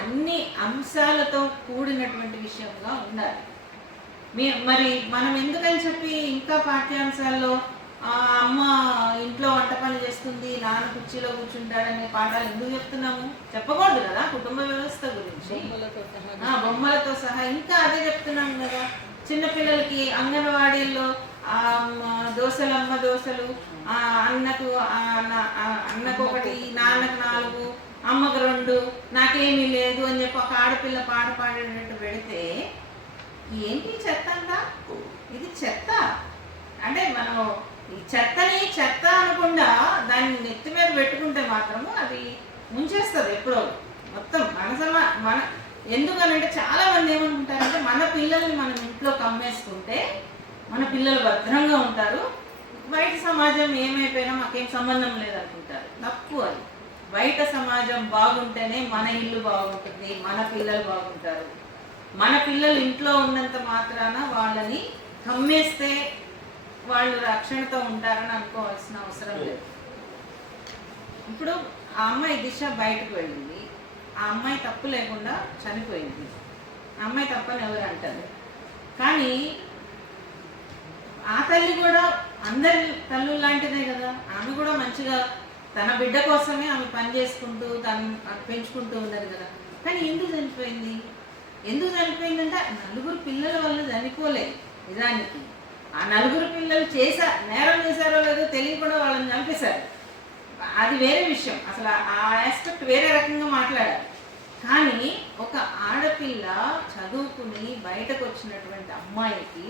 అన్ని అంశాలతో కూడినటువంటి విషయంగా ఉండాలి. మరి మనం ఎందుకని చెప్పి ఇంకా పాఠ్యాంశాల్లో అమ్మ ఇంట్లో వంట పని చేస్తుంది, నాన్న కుర్చీలో కూర్చుంటాడనే పాఠాలు ఎందుకు చెప్తున్నాము? చెప్పకూడదు కదా. కుటుంబ వ్యవస్థ గురించి బొమ్మలతో సహా ఇంకా అదే చెప్తున్నాం కదా. చిన్నపిల్లలకి అంగన్వాడీల్లో దోశలమ్మ దోశలు, అన్నకు ఒకటి, నాన్నకు 4, అమ్మకు 2, నాకేమీ లేదు అని చెప్పి ఒక ఆడపిల్ల పాట పాడేటట్టు పెడితే ఏంటి చెత్త అంతా? ఇది చెత్త. అంటే మనం ఈ చెత్తని చెత్త అనకుండా దాన్ని నెత్తి మీద పెట్టుకుంటే మాత్రము అది ముంచేస్తుంది ఎప్పుడో మొత్తం మన ఎందుకనంటే చాలా మంది ఏమనుకుంటారంటే మన పిల్లల్ని మనం ఇంట్లో కమ్మేసుకుంటే మన పిల్లలు భద్రంగా ఉంటారు, బయట సమాజం ఏమైపోయినా మాకేం సంబంధం లేదనుకుంటారు. తప్పు అది. బయట సమాజం బాగుంటేనే మన ఇల్లు బాగుంటుంది, మన పిల్లలు బాగుంటారు. మన పిల్లలు ఇంట్లో ఉన్నంత మాత్రాన వాళ్ళని కమ్మేస్తే వాళ్ళు రక్షణతో ఉంటారని అనుకోవాల్సిన అవసరం లేదు. ఇప్పుడు ఆ అమ్మాయి దిశ బయటకు వెళ్ళింది, ఆ అమ్మాయి తప్పు లేకుండా చనిపోయింది. ఆ అమ్మాయి తప్పని ఎవరు అంటారు? కానీ ఆ తల్లి కూడా అందరి తల్లు లాంటిదే కదా. ఆమె కూడా మంచిగా తన బిడ్డ కోసమే ఆమె పని చేసుకుంటూ తను పెంచుకుంటూ ఉన్నది కదా. కానీ ఎందుకు చనిపోయింది? ఎందుకు చనిపోయిందంటే 4 పిల్లల వల్ల చనిపోలేదు. నిజానికి ఆ 4 పిల్లలు నేరం చేశారో లేదో తెలియకుండా వాళ్ళని చంపేశారు. అది వేరే విషయం. అసలు ఆ ఆస్పెక్ట్ వేరే రకంగా మాట్లాడారు. కానీ ఒక ఆడపిల్ల చదువుకుని బయటకు వచ్చినటువంటి అమ్మాయికి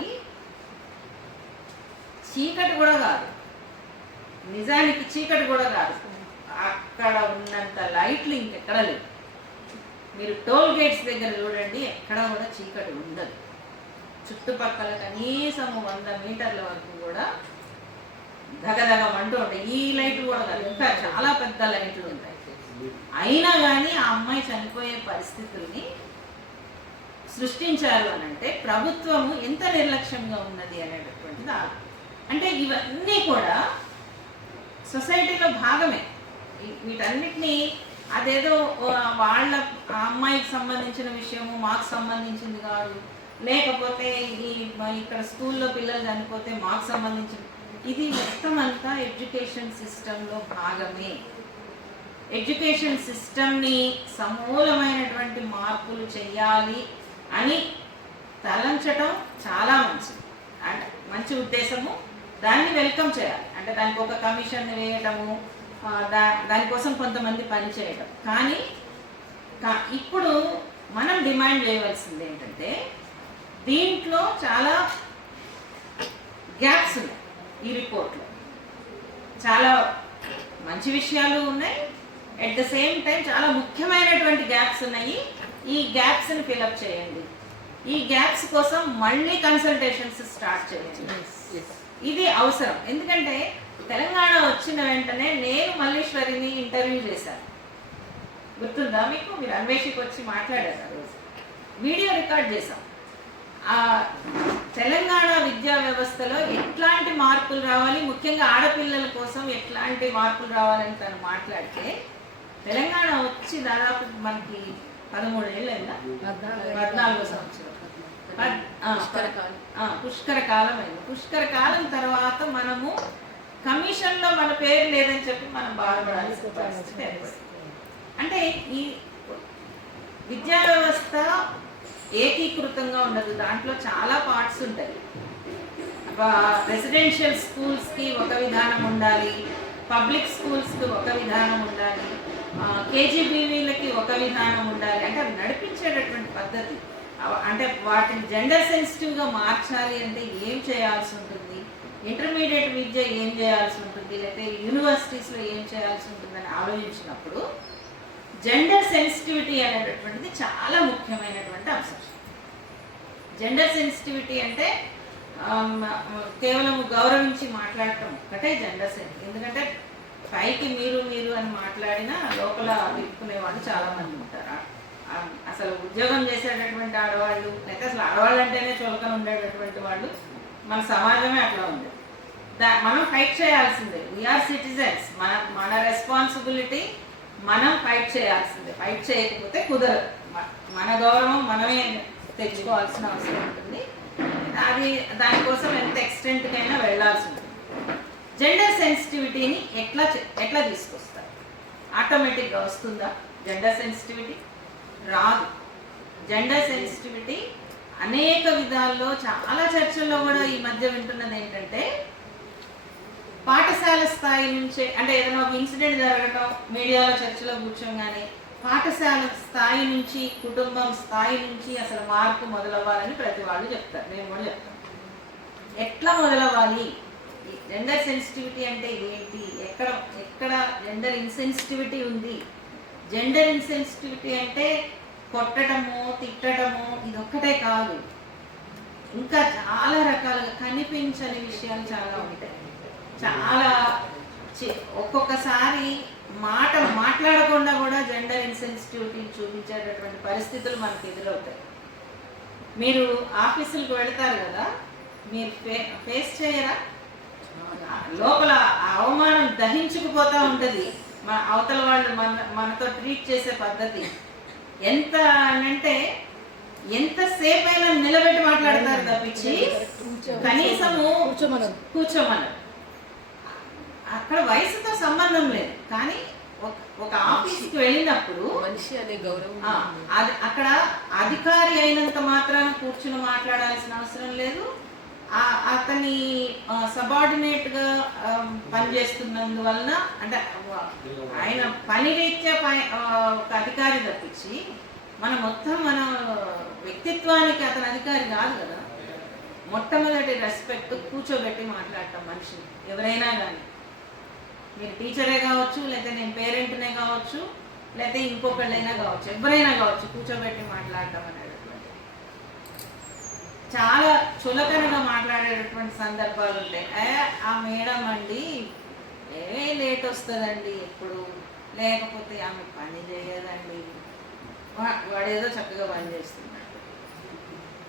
చీకటి కూడా కాదు, నిజానికి చీకటి కూడా కాదు, అక్కడ ఉన్నంత లైట్లు ఇంకెక్కడ లేవు. మీరు టోల్ గేట్స్ దగ్గర చూడండి, ఎక్కడ కూడా చీకటి ఉండదు. చుట్టుపక్కల కనీసం 100 మీటర్ల వరకు కూడా దగదగమంటూ ఉంటాయి. ఈ లైట్లు కూడా కాదు, ఇంకా చాలా పెద్ద లైట్లు ఉంటాయి. అయినా కానీ ఆ అమ్మాయి చనిపోయే పరిస్థితుల్ని సృష్టించారు అని అంటే ప్రభుత్వము ఎంత నిర్లక్ష్యంగా ఉన్నది అనేటటువంటిది. అంటే ఇవన్నీ కూడా సొసైటీలో భాగమే. వీటన్నిటినీ అదేదో వాళ్ళ అమ్మాయికి సంబంధించిన విషయము మాకు సంబంధించింది కాదు, లేకపోతే ఇక్కడ స్కూల్లో పిల్లలు చనిపోతే మాకు సంబంధించిన, ఇది మొత్తం అంతా ఎడ్యుకేషన్ సిస్టంలో భాగమే. ఎడ్యుకేషన్ సిస్టమ్ని సమూలమైనటువంటి మార్పులు చేయాలి అని తలంచటం చాలా మంచిది. అంటే మంచి ఉద్దేశము, దాన్ని వెల్కమ్ చేయాలి. అంటే దానికి ఒక కమిషన్ వేయటము, దానికోసం కొంతమంది పని చేయటం. కానీ ఇప్పుడు మనం డిమాండ్ చేయవలసింది ఏంటంటే దీంట్లో చాలా గ్యాప్స్ ఉన్నాయి. ఈ రిపోర్ట్లో చాలా మంచి విషయాలు ఉన్నాయి, ఎట్ ద సేమ్ టైం చాలా ముఖ్యమైనటువంటి గ్యాప్స్ ఉన్నాయి. ఈ గ్యాప్స్ని ఫిలప్ చేయండి. ఈ గ్యాప్స్ కోసం మళ్ళీ కన్సల్టేషన్స్ స్టార్ట్ చేయండి. ఇది అవసరం. ఎందుకంటే తెలంగాణ వచ్చిన వెంటనే నేను మల్లీశ్వరిని ఇంటర్వ్యూ చేశాను, గుర్తుందా మీకు? మీరు అన్వేషికి వచ్చి మాట్లాడారు. ఆ రోజు వీడియో రికార్డ్ చేశాం. తెలంగాణ విద్యా వ్యవస్థలో ఎట్లాంటి మార్పులు రావాలి, ముఖ్యంగా ఆడపిల్లల కోసం ఎట్లాంటి మార్పులు రావాలని తను మాట్లాడితే, తెలంగాణ వచ్చి దాదాపు మనకి 13 ఏళ్ళైందా? 14వ సంవత్సరం. పుష్కర కాలం అయింది. పుష్కర కాలం తర్వాత మనము కమిషన్లో మన పేరు లేదని చెప్పి మనం బాధపడాల్సిన పరిస్థితి ఏర్పడింది. అంటే ఈ విద్యా వ్యవస్థ ఏకీకృతంగా ఉండదు, దాంట్లో చాలా పార్ట్స్ ఉంటాయి. రెసిడెన్షియల్ స్కూల్స్కి ఒక విధానం ఉండాలి, పబ్లిక్ స్కూల్స్కి ఒక విధానం ఉండాలి, కేజీబీవీలకి ఒక విధానం ఉండాలి. అంటే అవి నడిపించేటటువంటి పద్ధతి. అంటే వాటిని జెండర్ సెన్సిటివ్గా మార్చాలి అంటే ఏం చేయాల్సి ఉంటుంది, ఇంటర్మీడియట్ విద్య ఏం చేయాల్సి ఉంటుంది, లేకపోతే యూనివర్సిటీస్లో ఏం చేయాల్సి ఉంటుందని ఆలోచించినప్పుడు జెండర్ సెన్సిటివిటీ అనేటటువంటిది చాలా ముఖ్యమైనటువంటి అంశం. జెండర్ సెన్సిటివిటీ అంటే కేవలం గౌరవించి మాట్లాడటం ఒక్కటే జెండర్ సెన్సిటివ్. ఎందుకంటే పైకి మీరు మీరు అని మాట్లాడినా లోపల తిప్పుకునే వాళ్ళు చాలామంది ఉంటారు. అసలు ఉద్యోగం చేసేటటువంటి ఆడవాళ్ళు, లేకపోతే అసలు ఆడవాళ్ళు అంటేనే చులకన ఉండేటటువంటి వాళ్ళు మన సమాజమే అట్లా ఉంది. మనం ఫైట్ చేయాల్సిందే. We are citizens. మన రెస్పాన్సిబిలిటీ మనం ఫైట్ చేయాల్సిందే. ఫైట్ చేయకపోతే కుదరదు. మన గౌరవం మనమే తెచ్చుకోవాల్సిన అవసరం ఉంటుంది. అది దానికోసం ఎంత ఎక్స్టెంట్కైనా వెళ్ళాల్సి ఉంటుంది. జెండర్ సెన్సిటివిటీని ఎట్లా తీసుకొస్తారు? ఆటోమేటిక్గా వస్తుందా జెండర్ సెన్సిటివిటీ? రాదు. జెండర్ సెన్సిటివిటీ అనేక విధాల్లో చాలా చర్చల్లో కూడా ఈ మధ్య వింటున్నది ఏంటంటే, పాఠశాల స్థాయి నుంచే, అంటే ఏదైనా ఒక ఇన్సిడెంట్ జరగటం మీడియాలో చర్చలో కూర్చోగానే పాఠశాల స్థాయి నుంచి, కుటుంబం స్థాయి నుంచి అసలు మార్పు మొదలవ్వాలని ప్రతి వాళ్ళు చెప్తారు. నేను కూడా చెప్తాను. ఎట్లా మొదలవ్వాలి? జెండర్ సెన్సిటివిటీ అంటే ఏంటి? ఎక్కడ జెండర్ ఇన్సెన్సిటివిటీ ఉంది? జెండర్ ఇన్సెన్సిటివిటీ అంటే కొట్టడము, తిట్టడము ఇదొక్కటే కాదు, ఇంకా చాలా రకాలుగా కనిపించని విషయాలు చాలా ఉంటాయి. చాలా ఒక్కొక్కసారి మాట్లాడకుండా కూడా జెండర్ ఇన్సెన్సిటివిటీని చూపించేటటువంటి పరిస్థితులు మనకు ఎదురవుతాయి. మీరు ఆఫీసులకు వెళతారు కదా, మీరు ఫేస్ చేయరా? లోపల అవమానం దహించుకుపోతూ ఉంటుంది. అవతల వాళ్ళు మనతో ట్రీట్ చేసే పద్ధతి ఎంత అంటే ఎంతసేపు అయినా నిలబెట్టి మాట్లాడతారు తప్పించి కనీసము కూర్చోమన్నారు. అక్కడ వయసుతో సంబంధం లేదు, కానీ ఒక ఆఫీస్కి వెళ్ళినప్పుడు మనిషి అనే గౌరవం అక్కడ అధికారి అయినంత మాత్రాన కూర్చుని మాట్లాడాల్సిన అవసరం లేదు. అతని సబార్డినేట్ గా పనిచేస్తున్నందువలన, అంటే ఆయన పని రీత్యా ఒక అధికారి తప్పించి మన వ్యక్తిత్వానికి అతని అధికారి కాదు కదా. మొట్టమొదటి రెస్పెక్ట్ కూర్చోబెట్టి మాట్లాడటం మనిషిని, ఎవరైనా కానీ. మీరు టీచరే కావచ్చు, లేకపోతే నేను పేరెంట్నే కావచ్చు, లేకపోతే ఇంకొకళ్ళైనా కావచ్చు, ఎవరైనా కావచ్చు, కూర్చోబెట్టి మాట్లాడటం అనేది చాలా చులకనగా మాట్లాడేటటువంటి సందర్భాలు ఉంటాయి. ఆ మేడం అండి లేట్ వస్తుందండి ఎప్పుడు, లేకపోతే ఆమె పని చేయదండి, వాడేదో చక్కగా పని చేస్తున్నాడు.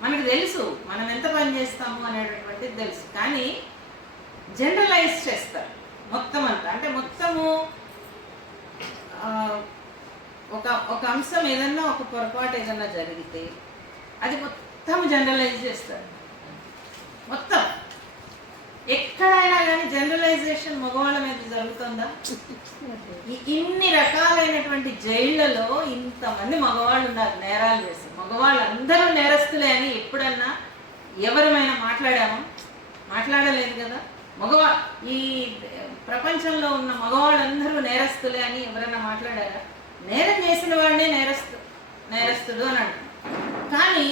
మనకు తెలుసు మనం ఎంత పని చేస్తాము అనేటటువంటిది తెలుసు, కానీ జనరలైజ్ చేస్తారు మొత్తం అంతా. అంటే మొత్తము ఒక అంశం ఏదన్నా, ఒక పొరపాటు ఏదన్నా జరిగితే అది మొత్తం జనరలైజ్ చేస్తారు. మొత్తం ఎక్కడైనా కానీ జనరలైజేషన్ మగవాళ్ళ మీద జరుగుతుందా? ఇన్ని రకాలైనటువంటి జైళ్లలో ఇంతమంది మగవాళ్ళు ఉన్నారు నేరాలు చేసి. మగవాళ్ళు అందరూ నేరస్తులే అని ఎప్పుడన్నా ఎవరమైనా మాట్లాడామా? మాట్లాడలేదు కదా. ఈ ప్రపంచంలో ఉన్న మగవాళ్ళందరూ నేరస్తులే అని ఎవరైనా మాట్లాడారా? నేరం చేసిన వాడినే నేరస్తుడు అని అంటున్నారు. కానీ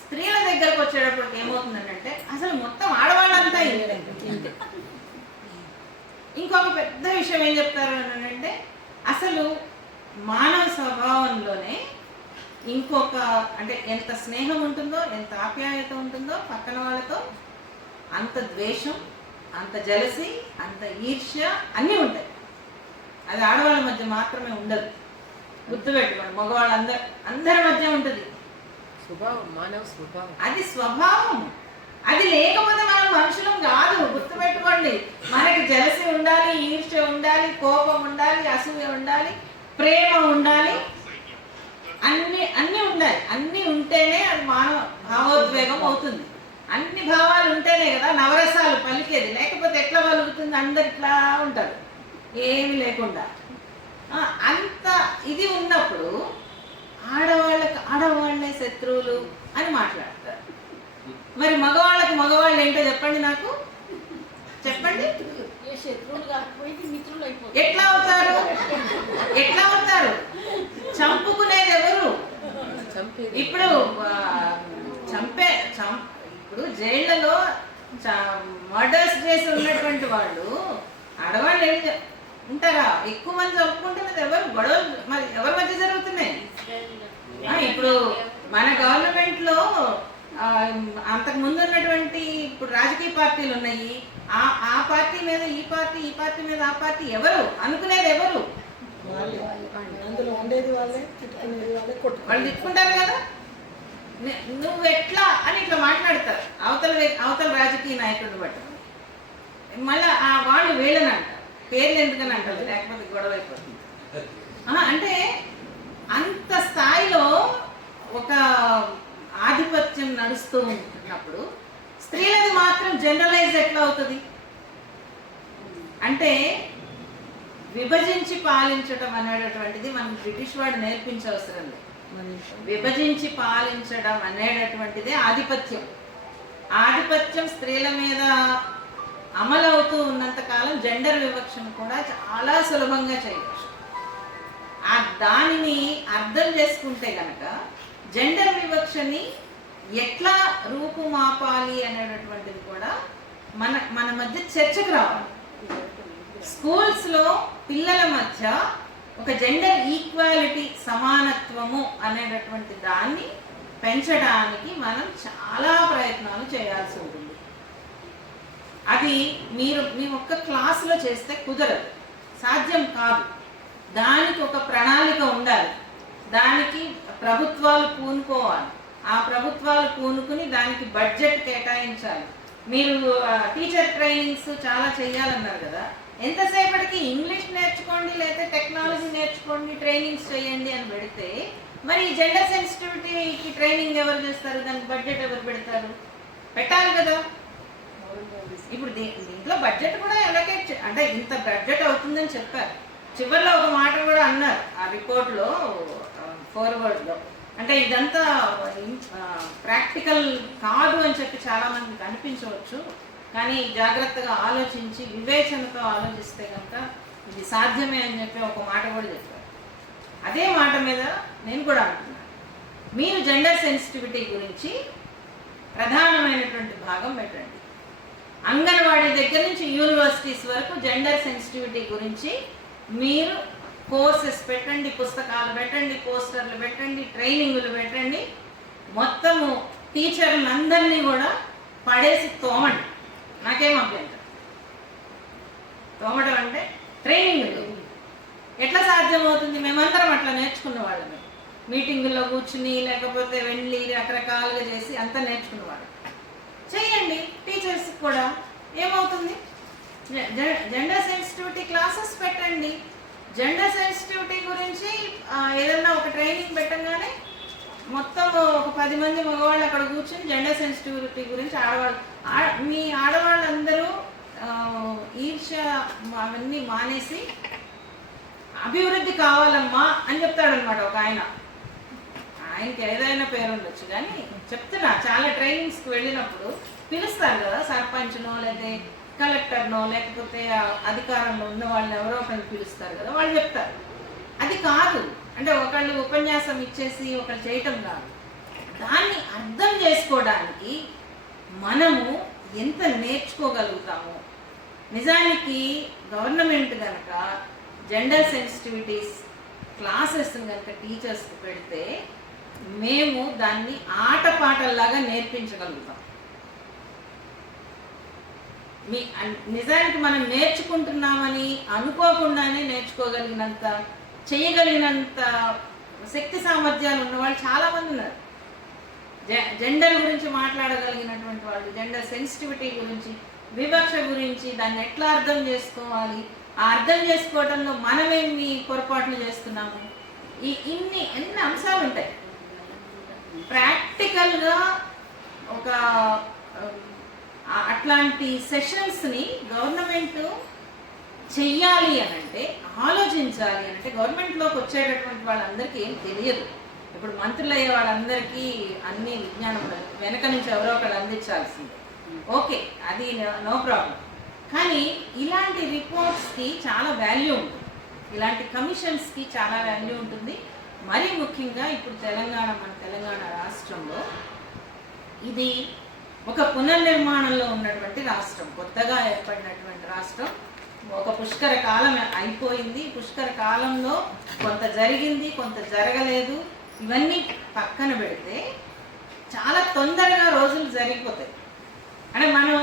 స్త్రీల దగ్గరకు వచ్చేటప్పటికి ఏమవుతుందంటే అసలు మొత్తం ఆడవాళ్ళంతా ఇంతే. ఇంకొక పెద్ద విషయం ఏం చెప్తారు అని అంటే, అసలు మానవ స్వభావంలోనే అంటే ఎంత స్నేహం ఉంటుందో, ఎంత ఆప్యాయత ఉంటుందో పక్కన వాళ్ళతో, అంత ద్వేషం, అంత జలసి, అంత ఈర్ష్య అన్నీ ఉంటాయి. అది ఆడవాళ్ళ మధ్య మాత్రమే ఉండదు. గుర్తుపెట్టుకోండి, మగవాళ్ళందరి మధ్య ఉంటుంది. మానవ స్వభావం, అది స్వభావం. అది లేకపోతే మనం మనుషులం కాదు. గుర్తుపెట్టుకోండి, మనకి జలసి ఉండాలి, ఈర్ష్య ఉండాలి, కోపం ఉండాలి, అసూయ ఉండాలి, ప్రేమ ఉండాలి, అన్నీ ఉండాలి. అన్నీ ఉంటేనే అది మానవ భావోద్వేగం అవుతుంది. అన్ని భావాలు ఉంటేనే కదా నవరసాలు పలికేది. లేకపోతే ఎట్లా పలుకుతుంది? అందరు ఇట్లా ఉంటారు, ఏమి లేకుండా. అంత ఇది ఉన్నప్పుడు ఆడవాళ్ళే శత్రువులు అని మాట్లాడతారు. మరి మగవాళ్ళు ఏంటో చెప్పండి, నాకు చెప్పండి. ఎట్లా అవుతారు? చంపుకునేది ఎవరు? ఇప్పుడు ఇప్పుడు జైళ్లలో మర్డర్స్ చేసి ఉన్నటువంటి వాళ్ళు ఆడవాళ్ళు ఉంటారా? ఎక్కువ మంది చంపుకుంటున్నది ఎవరు? గొడవలు మరి ఎవరి మధ్య జరుగుతున్నాయి? ఇప్పుడు మన గవర్నమెంట్ లో అంతకు ముందు ఉన్నటువంటి ఇప్పుడు రాజకీయ పార్టీలు ఉన్నాయి. ఆ పార్టీ మీద ఈ పార్టీ మీద ఆ పార్టీ, ఎవరు అనుకునేది ఎవరు? వాళ్ళు తిట్టుకుంటారు కదా. నువ్వు ఎట్లా అని ఇట్లా మాట్లాడతారు అవతల రాజకీయ నాయకుడిని బట్టి. మళ్ళీ వాళ్ళు వీళ్ళని అంటారు, పేర్లు ఎందుకని అంటారు, లేకపోతే గొడవ అయిపోతుంది. అంటే అంత స్థాయిలో ఒక ఆధిపత్యం నడుస్తూ ఉంటున్నప్పుడు స్త్రీలది మాత్రం జనరలైజ్ ఎట్లా అవుతుంది? అంటే విభజించి పాలించడం అనేటటువంటిది మనకు బ్రిటిష్ వాడు నేర్పించవసరం లేదు. విభజించి పాలించడం అనేటటువంటిదే ఆధిపత్యం. ఆధిపత్యం స్త్రీల మీద అమలవుతూ ఉన్నంత కాలం జెండర్ వివక్షను కూడా చాలా సులభంగా చేయవచ్చు. దానిని అర్థం చేసుకుంటే కనుక జెండర్ వివక్షని ఎట్లా రూపుమాపాలి అనేటటువంటిది కూడా మన మధ్య చర్చకు రావాలి. స్కూల్స్లో పిల్లల మధ్య ఒక జెండర్ ఈక్వాలిటీ, సమానత్వము అనేటటువంటి దాన్ని పెంచడానికి మనం చాలా ప్రయత్నాలు చేయాల్సి ఉంటుంది. అది మీ ఒక్క క్లాసులో చేస్తే కుదరదు, సాధ్యం కాదు. దానికి ఒక ప్రణాళిక ఉండాలి, దానికి ప్రభుత్వాలు పూనుకోవాలి. ఆ ప్రభుత్వాలు పూనుకుని దానికి బడ్జెట్ కేటాయించాలి. మీరు టీచర్ ట్రైనింగ్స్ చాలా చేయాలన్నారు కదా, ఎంతసేపటికి ఇంగ్లీష్ నేర్చుకోండి లేదా టెక్నాలజీ నేర్చుకోండి, ట్రైనింగ్స్ చేయండి అని పెడితే మరి జెండర్ సెన్సిటివిటీకి ట్రైనింగ్ ఎవరు చేస్తారు? దానికి బడ్జెట్ ఎవరు పెడతారు? పెట్టాలి కదా. ఇప్పుడు దీంట్లో బడ్జెట్ కూడా ఎలకేట్, అంటే ఇంత బడ్జెట్ అవుతుందని చెప్పారు. చివరిలో ఒక మాట కూడా అన్నారు ఆ రిపోర్ట్లో, ఫార్వర్డ్లో. అంటే ఇదంతా ప్రాక్టికల్ కాదు అని చెప్పి చాలామందికి అనిపించవచ్చు, కానీ జాగ్రత్తగా ఆలోచించి వివేచనతో ఆలోచిస్తే కనుక ఇది సాధ్యమే అని చెప్పి ఒక మాట కూడా చెప్పారు. అదే మాట మీద నేను కూడా అంటున్నాను, మీరు జెండర్ సెన్సిటివిటీ గురించి ప్రధానమైనటువంటి భాగం పెట్టండి. అంగన్వాడీ దగ్గర నుంచి యూనివర్సిటీస్ వరకు జెండర్ సెన్సిటివిటీ గురించి మీరు కోర్సెస్ పెట్టండి, పుస్తకాలు పెట్టండి, పోస్టర్లు పెట్టండి, ట్రైనింగులు పెట్టండి. మొత్తము టీచర్లందరినీ కూడా పడేసి తోమండి. నాకేం అభ్యంతరం. తోమడం అంటే ట్రైనింగ్ ఎట్లా సాధ్యమవుతుంది? మేమందరం అట్లా నేర్చుకున్న వాళ్ళమే. మీటింగుల్లో కూర్చుని లేకపోతే వెళ్ళి రకరకాలుగా చేసి అంతా నేర్చుకున్నవాడు. చేయండి టీచర్స్ కూడా. ఏమవుతుంది? జెండర్ సెన్సిటివిటీ క్లాసెస్ పెట్టండి. జెండర్ సెన్సిటివిటీ గురించి ఏదన్నా ఒక ట్రైనింగ్ పెట్టంగానే మొత్తం ఒక 10 మంది మగవాళ్ళు అక్కడ కూర్చొని జెండర్ సెన్సిటివిటీ గురించి మీ ఆడవాళ్ళందరూ ఈర్ష్య అవన్నీ మానేసి అభివృద్ధి కావాలమ్మా అని చెప్తాడనమాట ఒక ఆయన. ఆయనకి ఏదైనా పేరు ఉండొచ్చు, కానీ చెప్తున్నా, చాలా ట్రైనింగ్స్కి వెళ్ళినప్పుడు పిలుస్తారు కదా, సర్పంచ్నో లేదా కలెక్టర్నో లేకపోతే అధికారంలో ఉన్న వాళ్ళని ఎవరో ఒకరిని పిలుస్తారు కదా, వాళ్ళు చెప్తారు. అది కాదు, అంటే ఒకళ్ళు ఉపన్యాసం ఇచ్చేసి ఒకళ్ళు చేయటం కాదు. దాన్ని అర్థం చేసుకోవడానికి మనము ఎంత నేర్చుకోగలుగుతాము. నిజానికి గవర్నమెంట్ కనుక జెండర్ సెన్సిటివిటీస్ క్లాసెస్ కనుక టీచర్స్కి పెడితే మేము దాన్ని ఆటపాటల్లాగా నేర్పించగలుగుతాం. నిజానికి మనం నేర్చుకుంటున్నామని అనుకోకుండానే నేర్చుకోగలిగినంత, చేయగలిగినంత శక్తి సామర్థ్యాలు ఉన్నవాళ్ళు చాలామంది ఉన్నారు. జెండర్ గురించి మాట్లాడగలిగినటువంటి వాళ్ళు, జెండర్ సెన్సిటివిటీ గురించి, వివక్ష గురించి, దాన్ని ఎట్లా అర్థం చేసుకోవాలి, ఆ అర్థం చేసుకోవడంలో మనమేమి పొరపాట్లు చేస్తున్నాము, ఎన్ని అంశాలు ఉంటాయి. ప్రాక్టికల్గా ఒక అట్లాంటి సెషన్స్ని గవర్నమెంట్ చెయ్యాలి అనంటే, ఆలోచించాలి అనంటే, గవర్నమెంట్లోకి వచ్చేటటువంటి వాళ్ళందరికీ ఏం తెలియదు. ఇప్పుడు మంత్రులు అయ్యే వాళ్ళందరికీ అన్ని విజ్ఞానం ఉండదు, వెనక నుంచి ఎవరో ఒకళ్ళు అందించాల్సిందే. ఓకే, అది నో ప్రాబ్లం. కానీ ఇలాంటి రిపోర్ట్స్కి చాలా వాల్యూ ఉంటుంది, ఇలాంటి కమిషన్స్కి చాలా వాల్యూ ఉంటుంది. మరీ ముఖ్యంగా ఇప్పుడు మన తెలంగాణ రాష్ట్రంలో ఇది ఒక పునర్నిర్మాణంలో ఉన్నటువంటి రాష్ట్రం, కొత్తగా ఏర్పడినటువంటి రాష్ట్రం. ఒక పుష్కర కాలం అయిపోయింది. పుష్కర కాలంలో కొంత జరిగింది, కొంత జరగలేదు. ఇవన్నీ పక్కన పెడితే చాలా తొందరగా రోజులు జరిగిపోతాయి. అంటే మనం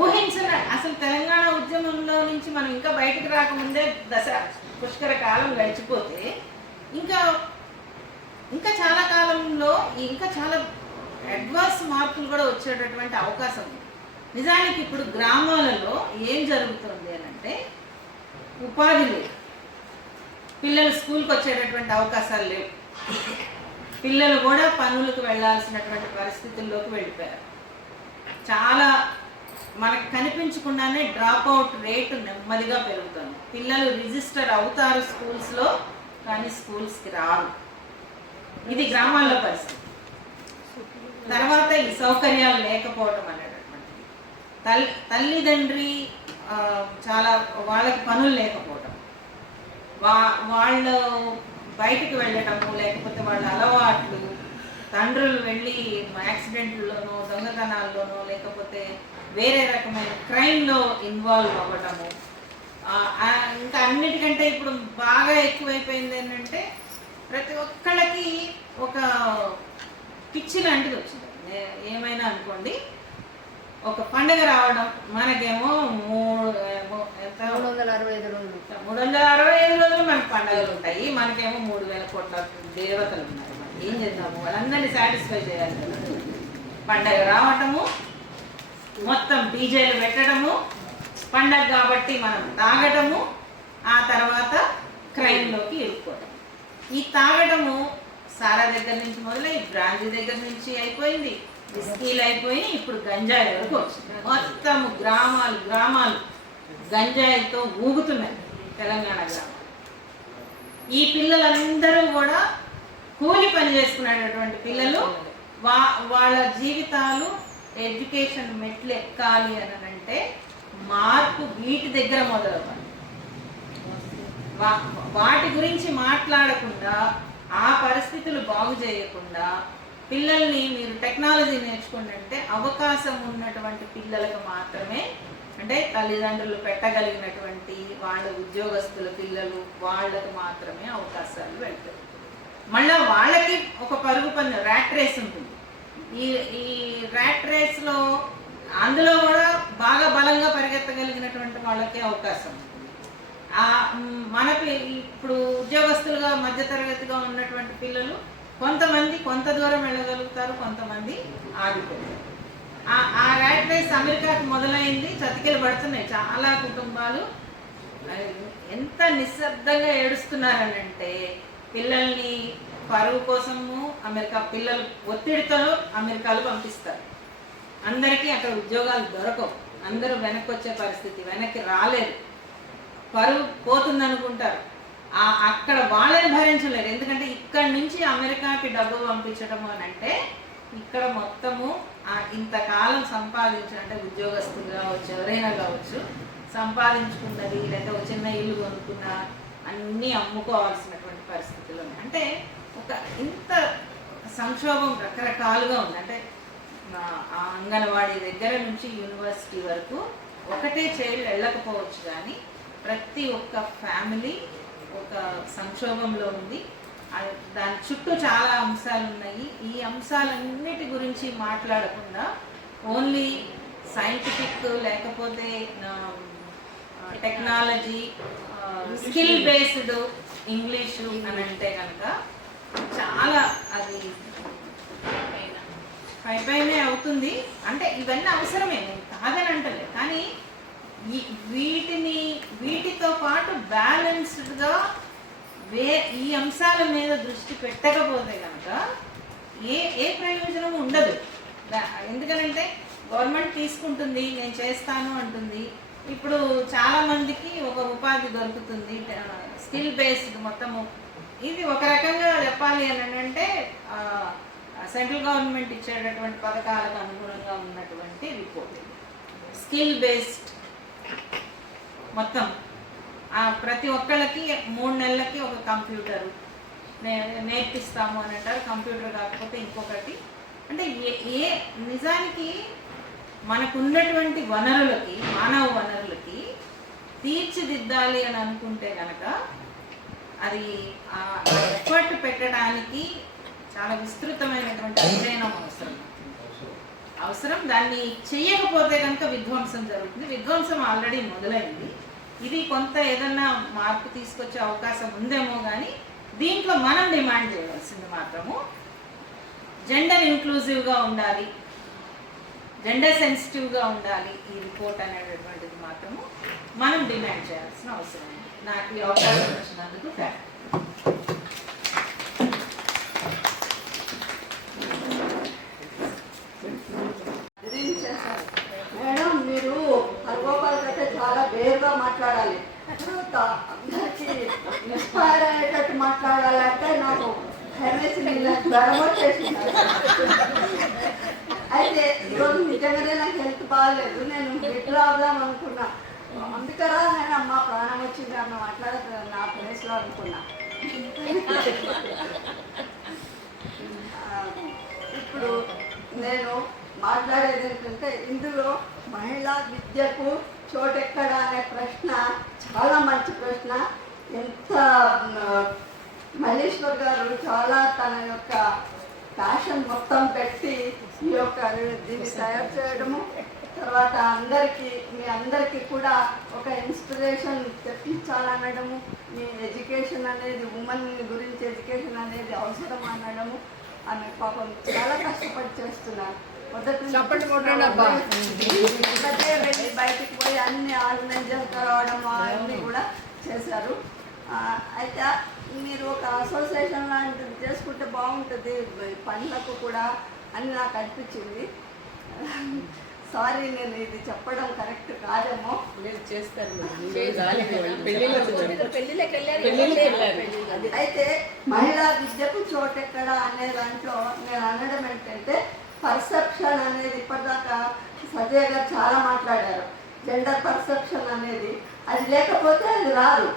ఊహించిన, అసలు తెలంగాణ ఉద్యమంలో నుంచి మనం ఇంకా బయటకు రాకముందే పుష్కర కాలం గడిచిపోతే ఇంకా చాలా కాలంలో ఇంకా చాలా అడ్వాన్స్ మార్పులు కూడా వచ్చేటటువంటి అవకాశం ఉంది. నిజానికి ఇప్పుడు గ్రామాలలో ఏం జరుగుతుంది అని అంటే, ఉపాధి లేదు. పిల్లలు స్కూల్కి వచ్చేటటువంటి అవకాశాలు లేవు. పిల్లలు కూడా పనులకు వెళ్ళాల్సినటువంటి పరిస్థితుల్లోకి వెళ్ళిపోయారు. చాలా మనకు కనిపించకుండానే డ్రాప్ అవుట్ రేటు నెమ్మదిగా పెరుగుతుంది. పిల్లలు రిజిస్టర్ అవుతారు స్కూల్స్లో, కానీ స్కూల్స్కి రారు. ఇది గ్రామాల్లో పరిస్థితి. తర్వాత ఈ సౌకర్యాలు లేకపోవడం అనేటటువంటిది, తల్లిదండ్రి చాలా వాళ్ళకి పనులు లేకపోవడం, వాళ్ళు బయటికి వెళ్ళటము, లేకపోతే వాళ్ళ అలవాట్లు, తండ్రులు వెళ్ళి యాక్సిడెంట్లోనో దొంగతనాల్లోనో లేకపోతే వేరే రకమైన క్రైమ్లో ఇన్వాల్వ్ అవ్వటము. ఇంకా అన్నిటికంటే ఇప్పుడు బాగా ఎక్కువైపోయింది ఏంటంటే ప్రతి ఒక్కళ్ళకి ఒక పిచ్చి లాంటిది వచ్చింది. ఏమైనా అనుకోండి, ఒక పండుగ రావడం, మనకేమో 365 రోజులు 365 రోజులు మనకు పండుగలు ఉంటాయి. మనకేమో 3000 కోట్ల దేవతలు ఉన్నారు. ఏం చేద్దాము, వాళ్ళందరినీ సాటిస్ఫై చేయాలి కదా. పండగ రావటము, మొత్తం డీజేలు పెట్టడము, పండగ కాబట్టి మనం తాగటము, ఆ తర్వాత క్రైమ్లోకి ఇరుక్కోవడం. ఈ తాగటము సారా దగ్గర నుంచి మొదలై బ్రాందీ దగ్గర నుంచి అయిపోయింది, విస్కీలు అయిపోయి ఇప్పుడు గంజాయి వరకు వచ్చింది. మొత్తం గ్రామాలు గ్రామాలు గంజాయితో ఊగుతున్నాయి తెలంగాణ గ్రామాలు. ఈ పిల్లలందరూ కూడా కూలి పని చేసుకునేటటువంటి పిల్లలు. వాళ్ళ జీవితాలు ఎడ్యుకేషన్ మెట్లు ఎక్కాలి అని అంటే మార్పు వీటి దగ్గర మొదలవ్వాలి. వాటి గురించి మాట్లాడకుండా, ఆ పరిస్థితులు బాగు చేయకుండా పిల్లల్ని మీరు టెక్నాలజీ నేర్చుకోండి అంటే అవకాశం ఉన్నటువంటి పిల్లలకు మాత్రమే, అంటే తల్లిదండ్రులు పెట్టగలిగినటువంటి వాళ్ళ ఉద్యోగస్తుల పిల్లలు వాళ్ళకు మాత్రమే అవకాశాలు వెళ్తాయి. మళ్ళీ వాళ్ళకి ఒక పరుగు పని ర్యాట్ రేస్ ఉంటుంది. ఈ ర్యాట్ రేస్లో అందులో కూడా బాగా బలంగా పరిగెత్తగలిగినటువంటి వాళ్ళకే అవకాశం ఉంటుంది. మనకి ఇప్పుడు ఉద్యోగస్తులుగా మధ్యతరగతిగా ఉన్నటువంటి పిల్లలు కొంతమంది కొంత దూరం వెళ్ళగలుగుతారు, కొంతమంది ఆగిపోతారు. ఆ ర్యాట్ రేస్ అమెరికాకి మొదలైంది, చతికిలు పడుతున్నాయి. చాలా కుటుంబాలు ఎంత నిశ్శబ్దంగా ఏడుస్తున్నారనంటే పిల్లల్ని పరువు కోసము అమెరికా పిల్లలు ఒత్తిడితో అమెరికాలో పంపిస్తారు. అందరికీ అక్కడ ఉద్యోగాలు దొరకవు, అందరూ వెనక్కి వచ్చే పరిస్థితి, వెనక్కి రాలేదు, పరువు పోతుందనుకుంటారు. అక్కడ వాళ్ళని భరించలేరు. ఎందుకంటే ఇక్కడ నుంచి అమెరికాకి డబ్బు పంపించడం అని అంటే ఇక్కడ మొత్తము ఇంతకాలం సంపాదించిన, అంటే ఉద్యోగస్తులు కావచ్చు, ఎవరైనా కావచ్చు, సంపాదించుకున్నది లేకపోతే ఒక చిన్న ఇల్లు కొనుక్కున్న అన్నీ అమ్ముకోవాల్సినటువంటి పరిస్థితులు ఉన్నాయి. అంటే ఒక ఇంత సంక్షోభం రకరకాలుగా ఉంది. అంటే అంగన్వాడీ దగ్గర నుంచి యూనివర్సిటీ వరకు ఒకటే చైల్డ్ వెళ్ళకపోవచ్చు, కానీ ప్రతి ఒక్క ఫ్యామిలీ ఒక సంక్షోభంలో ఉంది. దాని చుట్టూ చాలా అంశాలు ఉన్నాయి. ఈ అంశాలన్నిటి గురించి మాట్లాడకుండా ఓన్లీ సైంటిఫిక్ లేకపోతే టెక్నాలజీ, స్కిల్ బేస్డ్ ఇంగ్లీషు అని అంటే కనుక చాలా అది పైపైనే అవుతుంది. అంటే ఇవన్నీ అవసరమే, నేను కాదని అంటలే, కానీ వీటితో పాటు బ్యాలెన్స్డ్గా ఈ అంశాల మీద దృష్టి పెట్టకపోతే కనుక ఏ ప్రయోజనం ఉండదు. ఎందుకనంటే గవర్నమెంట్ తీసుకుంటుంది, నేను చేస్తాను అంటుంది. ఇప్పుడు చాలామందికి ఒక ఉపాధి దొరుకుతుంది, స్కిల్ బేస్డ్ మొత్తము. ఇది ఒక రకంగా చెప్పాలి అని అంటే సెంట్రల్ గవర్నమెంట్ ఇచ్చేటటువంటి పథకాలకు అనుగుణంగా ఉన్నటువంటి రిపోర్ట్. స్కిల్ బేస్డ్ మొత్తం ప్రతి ఒక్కళ్ళకి 3 నెలలకి ఒక కంప్యూటర్ నేర్పిస్తాము అని అంటారు. కంప్యూటర్ కాకపోతే ఇంకొకటి. అంటే నిజానికి మనకు ఉన్నటువంటి వనరులకి, మానవ వనరులకి తీర్చిదిద్దాలి అని అనుకుంటే కనుక అది ఎఫర్ట్ పెట్టడానికి చాలా విస్తృతమైనటువంటి అధ్యయనం అవసరం. దాన్ని చెయ్యకపోతే కనుక విధ్వంసం జరుగుతుంది. విధ్వంసం ఆల్రెడీ మొదలైంది. ఇది కొంత ఏదన్నా మార్పు తీసుకొచ్చే అవకాశం ఉందేమో, కానీ దీంట్లో మనం డిమాండ్ చేయవలసింది మాత్రము జెండర్ ఇంక్లూజివ్గా ఉండాలి, జెండర్ సెన్సిటివ్గా ఉండాలి. ఈ రిపోర్ట్ అనేటటువంటిది మాత్రము మనం డిమాండ్ చేయాల్సిన అవసరం ఉంది. నాకు ఈ అవకాశం వచ్చినందుకు థాంక్స్. మేడం మీరు హర్గోపాల్ కంటే చాలా వేరుగా మాట్లాడాలి, అందరికి ఇన్స్పైర్ అయ్యేటట్టు మాట్లాడాలంటే నాకు వచ్చేసింది. అయితే ఈరోజు నిజంగానే నాకు హెల్త్ బాగాలేదు, నేను బెటర్ అవుదాం అనుకున్నా. అందుకరా నేను అమ్మ ప్రాణం వచ్చింది అన్న మాట్లాడతాను నా ప్లేస్లో అనుకున్నా. ఇప్పుడు నేను మాట్లాడేది ఏంటంటే ఇందులో మహిళా విద్యకు చోటెక్కడ అనే ప్రశ్న చాలా మంచి ప్రశ్న. ఎంత మహేశ్వర్ గారు చాలా తన యొక్క ప్యాషన్ మొత్తం పెట్టి ఈ యొక్క దీన్ని తయారు చేయడము, తర్వాత మీ అందరికీ కూడా ఒక ఇన్స్పిరేషన్ తెప్పించాలనడము, మీ ఎడ్యుకేషన్ అనేది ఉమెన్ గురించి ఎడ్యుకేషన్ అనేది అవసరం అనడము. ఆమె పాపం చాలా కష్టపడి చేస్తున్నారు. మొదటి వెళ్ళి బయటికి పోయి అన్ని ఆర్గనైజ్ రావడం అన్నీ కూడా చేశారు. అయితే మీరు ఒక అసోసియేషన్ లాంటిది చేసుకుంటే బాగుంటుంది పనులకు కూడా అని నాకు అనిపించింది. సారీ, నేను ఇది చెప్పడం కరెక్ట్ కాదేమో. అయితే మహిళా విద్యకు చోటెక్కడ అనే దాంట్లో నేను అనడం ఏంటంటే పర్సెప్షన్ అనేది ఇప్పటిదాకా సజయ్ గారు చాలా మాట్లాడారు. జెండర్ పర్సెప్షన్ అనేది అది లేకపోతే అది రాదు.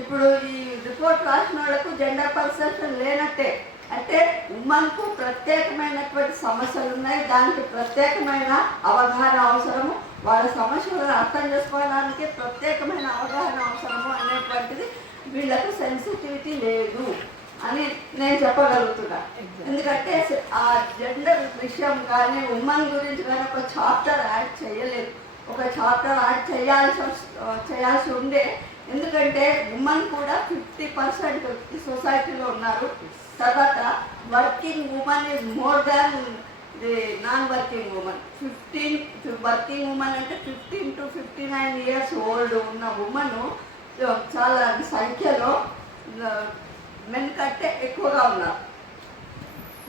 ఇప్పుడు ఈ రిపోర్ట్ రాసిన వాళ్ళకు జెండర్ పర్సెప్షన్ లేనట్టే. అంటే ఉమెన్కు ప్రత్యేకమైనటువంటి సమస్యలు ఉన్నాయి, దానికి ప్రత్యేకమైన అవగాహన అవసరము, వాళ్ళ సమస్యలను అర్థం చేసుకోవడానికి ప్రత్యేకమైన అవగాహన అవసరము అనేటువంటిది వీళ్ళకు సెన్సిటివిటీ లేదు అని నేను చెప్పగలుగుతున్నా. ఎందుకంటే ఆ జెండర్ విషయం కానీ ఉమెన్ గురించి కానీ ఒక చాప్టర్ యాడ్ చేయలేదు. ఒక చాప్టర్ యాడ్ చేయాల్సి ఉండే. ఎందుకంటే ఉమెన్ కూడా 50% ఈ సొసైటీలో ఉన్నారు. తర్వాత working women is more than the non working women. Working women అంటే 15 to 59 years ఓల్డ్ ఉన్న ఉమెన్ చాలా సంఖ్యలో మెన్ కంటే ఎక్కువగా ఉన్నారు.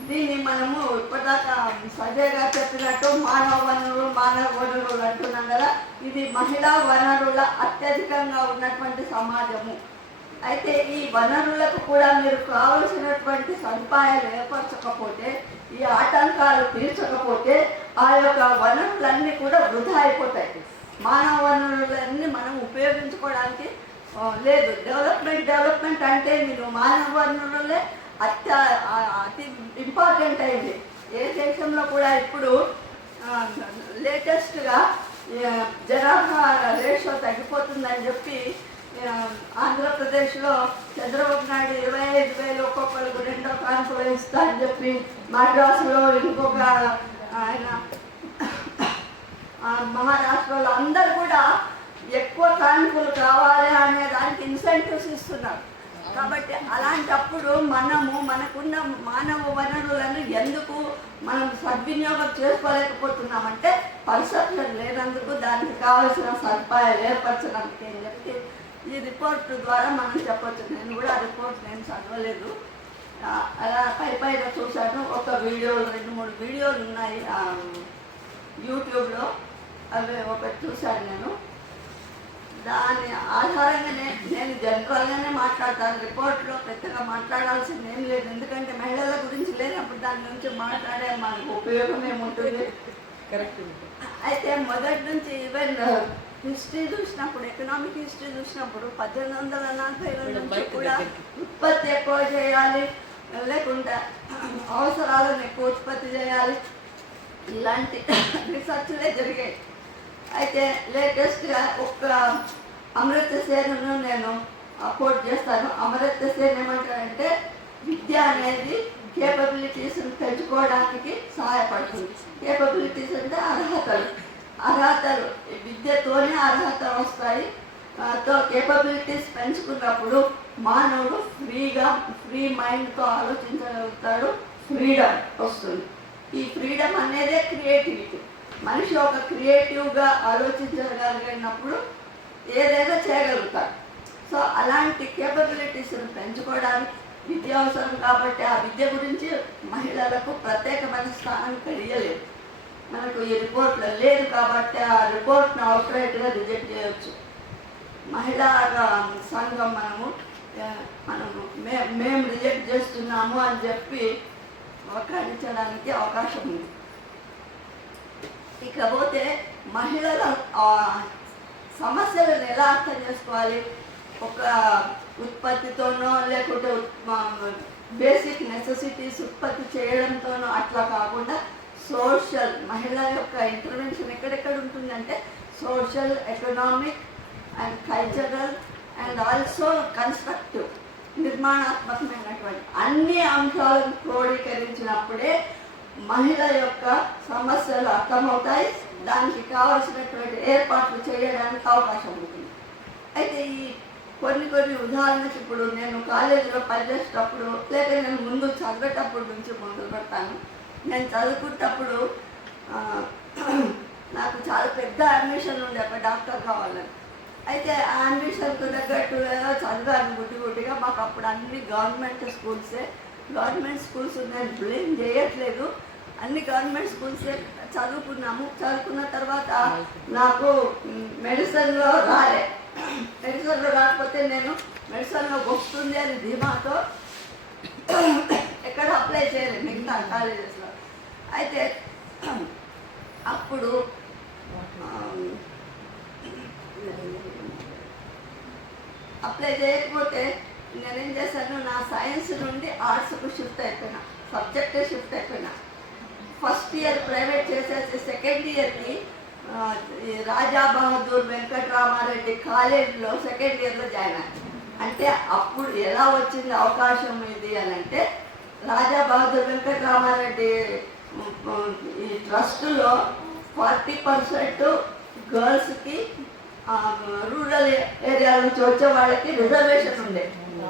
దీన్ని మనము ఇప్పటిదాకా సజయ్ గారు చెప్పినట్టు మానవ వనరులు అంటున్నాం కదా, ఇది మహిళా వనరుల అత్యధికంగా ఉన్నటువంటి సమాజము. అయితే ఈ వనరులకు కూడా మీరు కావలసినటువంటి సదుపాయాలు ఏర్పరచకపోతే, ఈ ఆటంకాలు తీర్చకపోతే ఆ యొక్క వనరులన్నీ కూడా వృధా అయిపోతాయి. మానవ వనరులన్నీ మనం ఉపయోగించుకోవడానికి లేదు. డెవలప్మెంట్ అంటే మీరు మానవ వనరులే అతి ఇంపార్టెంట్ అయింది. ఏ దేశంలో కూడా ఇప్పుడు లేటెస్ట్గా జనాభా రేషియో తగ్గిపోతుందని చెప్పి ఆంధ్రప్రదేశ్లో చంద్రబాబు నాయుడు 25,000 ఒక్కొక్కరికి 2వ కాన్పు ఇస్తా అని చెప్పి, మద్రాసులో ఇంకొక ఆయన, మహారాష్ట్రలో అందరు కూడా ఎక్కువ కాన్పులు కావాలి అనే దానికి ఇన్సెంటివ్స్ ఇస్తున్నారు. కాబట్టి అలాంటప్పుడు మనకున్న మానవ వనరులను ఎందుకు మనం సద్వినియోగం చేసుకోలేకపోతున్నామంటే పర్సెప్షన్ లేనందుకు, దానికి కావాల్సిన సదుపాయాలు ఏర్పరచడానికి అని చెప్పి ఈ రిపోర్ట్ ద్వారా మనం చెప్పొచ్చు. నేను కూడా ఆ రిపోర్ట్ నేను చదవలేదు, అలా పైన చూశాను. ఒక వీడియో 2-3 వీడియోలు ఉన్నాయి యూట్యూబ్లో, అవి ఒకటి చూశాను నేను. దాని ఆధారంగానే నేను జనరల్గానే మాట్లాడతాను. రిపోర్ట్లో పెద్దగా మాట్లాడాల్సింది ఏం లేదు, ఎందుకంటే మహిళల గురించి లేనప్పుడు దాని గురించి మాట్లాడే మనకు ఉపయోగం ఏముంటుంది. కరెక్ట్. అయితే మొదటి నుంచి ఈవెన్ హిస్టరీ చూసినప్పుడు, ఎకనామిక్ హిస్టరీ చూసినప్పుడు 1840 నుంచి కూడా ఉత్పత్తి ఎక్కువ చేయాలి, లేకుంటే అవసరాలను ఎక్కువ ఉత్పత్తి చేయాలి, ఇలాంటి రీసెర్చ్లే జరిగాయి. అయితే లేటెస్ట్గా ఒక అమృత సేనను నేను కోట్ చేస్తాను. అమృత సేన ఏమంటారంటే విద్య అనేది కేపబిలిటీస్ని పెంచుకోవడానికి సహాయపడుతుంది. కేపబిలిటీస్ అంటే అర్హతలు విద్యతోనే అర్హతలు వస్తాయి. కేపబిలిటీస్ పెంచుకున్నప్పుడు మానవుడు ఫ్రీ మైండ్తో ఆలోచించగలుగుతాడు, ఫ్రీడమ్ వస్తుంది. ఈ ఫ్రీడమ్ అనేదే క్రియేటివిటీ. మనిషి ఒక క్రియేటివ్గా ఆలోచించగలిగినప్పుడు ఏదైనా చేయగలుగుతాడు. సో అలాంటి కేపబిలిటీస్ని పెంచుకోవడానికి విద్య అవసరం కాబట్టి ఆ విద్య గురించి మహిళలకు ప్రత్యేకమైన స్థానం కలిగలేదు. మనకు ఈ రిపోర్ట్లో లేదు కాబట్టి ఆ రిపోర్ట్ను అవుట్రైట్గా రిజెక్ట్ చేయవచ్చు. మహిళా సంఘం మేము రిజెక్ట్ చేస్తున్నాము అని చెప్పి వక్కారించడానికి అవకాశం ఉంది. ఇకపోతే మహిళల సమస్యలను ఎలా అర్థం చేసుకోవాలి? ఒక ఉత్పత్తితోనో లేకుంటే బేసిక్ నెసెసిటీస్ ఉత్పత్తి చేయడంతోనో అట్లా కాకుండా సోషల్ మహిళ యొక్క ఇంటర్వెన్షన్ ఎక్కడెక్కడ ఉంటుందంటే social, economic and cultural and also constructive, నిర్మాణాత్మకమైనటువంటి అన్ని అంశాలను క్రోడీకరించినప్పుడే మహిళ యొక్క సమస్యలు అర్థమవుతాయి, దానికి కావలసినటువంటి ఏర్పాట్లు చేయడానికి అవకాశం ఉంటుంది. అయితే ఈ కొన్ని ఉదాహరణకి ఇప్పుడు నేను కాలేజీలో పనిచేసేటప్పుడు లేక నేను ముందు చదివేటప్పుడు నుంచి మొదలు పెడతాను. నేను చదువుకునేటప్పుడు నాకు చాలా పెద్ద అంబిషన్ ఉండే ఒక డాక్టర్ కావాలని. అయితే ఆ అంబిషన్కు తగ్గట్టు చదివాను గుడ్డిగా. మాకు అప్పుడు అన్ని గవర్నమెంట్ స్కూల్సే. గవర్నమెంట్ స్కూల్స్ నేను బ్లేమ్ చేయట్లేదు, అన్ని గవర్నమెంట్ స్కూల్సే చదువుకున్నాము. చదువుకున్న తర్వాత నాకు మెడిసిన్లో రాలే. మెడిసిన్లో రాకపోతే నేను మెడిసిన్లో వస్తుంది అని ధీమాతో ఎక్కడ అప్లై చేయలేదు మిగతా కాలేజెస్లో. అయితే అప్పుడు అప్లై చేయకపోతే నేనేం చేశాను, నా సైన్స్ నుండి ఆర్ట్స్కు షిఫ్ట్ అయిపోయినా, సబ్జెక్టే షిఫ్ట్ అయిపోయినా. ఫస్ట్ ఇయర్ ప్రైవేట్ చేసేసి సెకండ్ ఇయర్కి రాజా బహదూర్ వెంకటరామారెడ్డి కాలేజీలో సెకండ్ ఇయర్లో జాయిన్ అయ్యాను. అంటే అప్పుడు ఎలా వచ్చింది అవకాశం ఇది అని అంటే, రాజా బహదూర్ వెంకటరామారెడ్డి ఈ ట్రస్టులో 40% గర్ల్స్కి రూరల్ ఏరియా నుంచి వచ్చే వాళ్ళకి రిజర్వేషన్ ఉండే.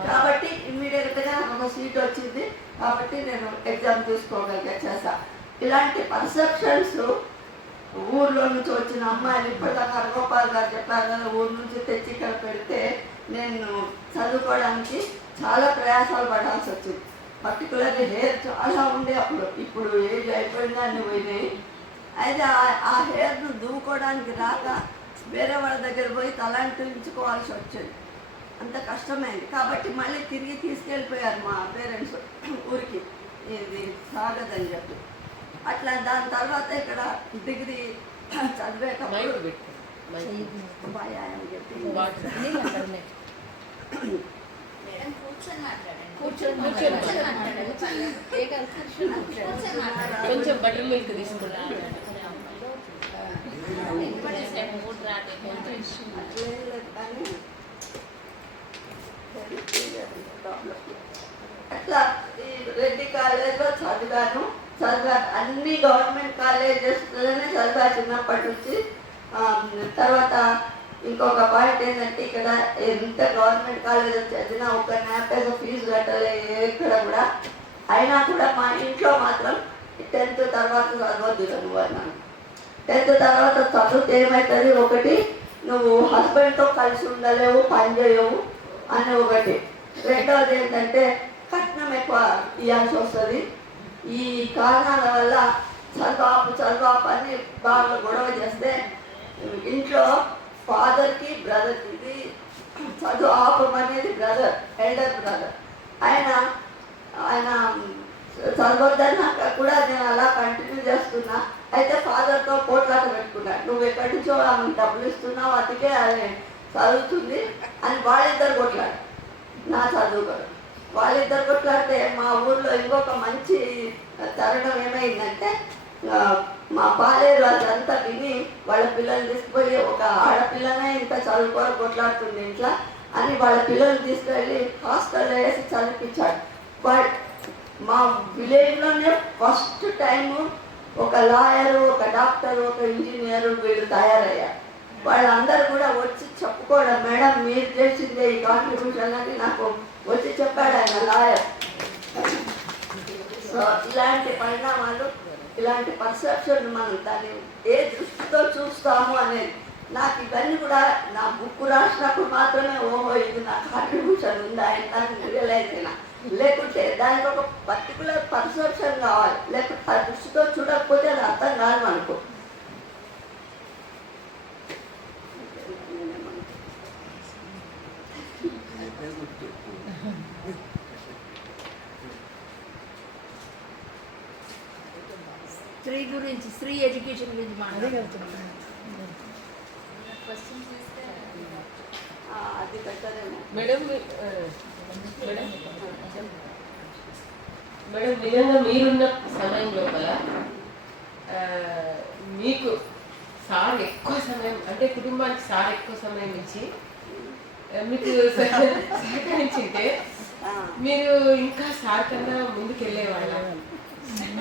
కాబట్టి ఇమ్మీడియట్గా ఒక సీట్ వచ్చింది. కాబట్టి నేను ఎగ్జామ్ తీసుకోగలిగా చేశా. ఇలాంటి పర్సెప్షన్స్ ఊర్లో నుంచి వచ్చిన అమ్మాయిలు ఇప్పటిదాకా గోపాల్ గారు చెప్పారు కదా, ఊరు నుంచి తెచ్చి ఇక్కడ పెడితే నేను చదువుకోవడానికి చాలా ప్రయాసాలు పడాల్సి వచ్చింది. పర్టికులర్లీ హెయిర్ చాలా ఉండే అప్పుడు. ఇప్పుడు ఏజ్ అయిపోయింది అన్నీ పోయినాయి. అయితే ఆ హెయిర్ను దువ్వుకోవడానికి రాక వేరే వాళ్ళ దగ్గర పోయి తలాంటించుకోవాల్సి వచ్చింది. అంత కష్టమైంది. కాబట్టి మళ్ళీ తిరిగి తీసుకెళ్ళిపోయారు మా పేరెంట్స్ ఊరికి, ఇది సాగదని చెప్పి. అట్లా దాని తర్వాత ఇక్కడ డిగ్రీ చదివేటప్పుడు కొంచెం బటర్ మిల్క్ తీసుకుంటాను. అట్లా ఈ రెడ్డి కాలేజ్లో చదివాను. అన్ని గవర్నమెంట్ కాలేజెస్లోనే చదివా చిన్నప్పటి నుంచి. తర్వాత ఇంకొక పాయింట్ ఏంటంటే, ఇక్కడ ఎంత గవర్నమెంట్ కాలేజెస్ చదివినా ఒక పైసా ఫీజు కట్టలే ఎక్కడ కూడా. అయినా కూడా మా ఇంట్లో మాత్రం 10th తర్వాత చదవద్దు నువ్వు అన్నాను. 10th తర్వాత చదివితే ఏమవుతుంది, ఒకటి నువ్వు హస్బెండ్తో కలిసి ఉండలేవు, పని చేయవు అని ఒకటి. రెండవది ఏంటంటే కట్నం ఎక్కువ ఇవ్వాల్సి వస్తుంది. ఈ కారణాల వల్ల చదువాపు అని బాగా గొడవ చేస్తే ఇంట్లో ఫాదర్కి బ్రదర్కి, ఇది చదువు ఆపమనేది బ్రదర్, ఎల్డర్ బ్రదర్. ఆయన చదవద్దన్నాక కూడా నేను అలా కంటిన్యూ చేస్తున్నా. అయితే ఫాదర్తో పోట్లాట పెట్టుకున్నాను, నువ్వు ఎక్కడి నుంచో ఆమె డబ్బులు ఇస్తున్నావు అందుకే అది చదువుతుంది అని. వాళ్ళిద్దరు కొట్లాడు, నా చదువు కూడా వాళ్ళిద్దరు కొట్లాడితే మా ఊళ్ళో ఇంకొక మంచి తరుణం ఏమైందంటే, మా పాలేరు అదంతా విని వాళ్ళ పిల్లల్ని తీసుకుపోయి, ఒక ఆడపిల్లనే ఇంత చదువుకోవడం కొట్లాడుతుంది ఇంట్లో అని వాళ్ళ పిల్లల్ని తీసుకెళ్ళి హాస్టల్లో వేసి చదివించాడు. బట్ మా విలేజ్లోనే ఫస్ట్ టైము ఒక లాయరు, ఒక డాక్టరు, ఒక ఇంజనీరు వీళ్ళు తయారయ్యారు. వాళ్ళందరూ కూడా వచ్చి చెప్పుకోవడం, మేడం మీరు చేసిందే ఈ కాంట్రిబ్యూషన్ అని నాకు వచ్చి చెప్పాడు ఆయన లాయర్. సో ఇలాంటి పరిణామాలు, ఇలాంటి పర్సెప్షన్ మనం దాన్ని ఏ దృష్టితో చూస్తాము అనేది. నాకు ఇవన్నీ కూడా నా బుక్ రాసినప్పుడు మాత్రమే ఓహో ఇది నా కాంట్రిబ్యూషన్ ఉందా అని రియలైజ్ అయినా. లేకుంటే దానికి ఒక పర్టికులర్ పర్సెప్షన్ కావాలి, లేకపోతే ఆ దృష్టితో చూడకపోతే అది అర్థం కాదు మనకు. స్త్రీ గురించి, స్త్రీ ఎడ్యుకేషన్ గురించి మాట్లాడుతున్నాను. అది పెట్టదేమో మేడం నిజంగా మీరున్న సమయం లోపల మీకు సార్ ఎక్కువ సమయం, అంటే కుటుంబానికి సార్ ఎక్కువ సమయం ఇచ్చి మీకు సహకరించింటే మీరు ఇంకా సార్ కన్నా ముందుకు వెళ్ళేవాళ్ళ?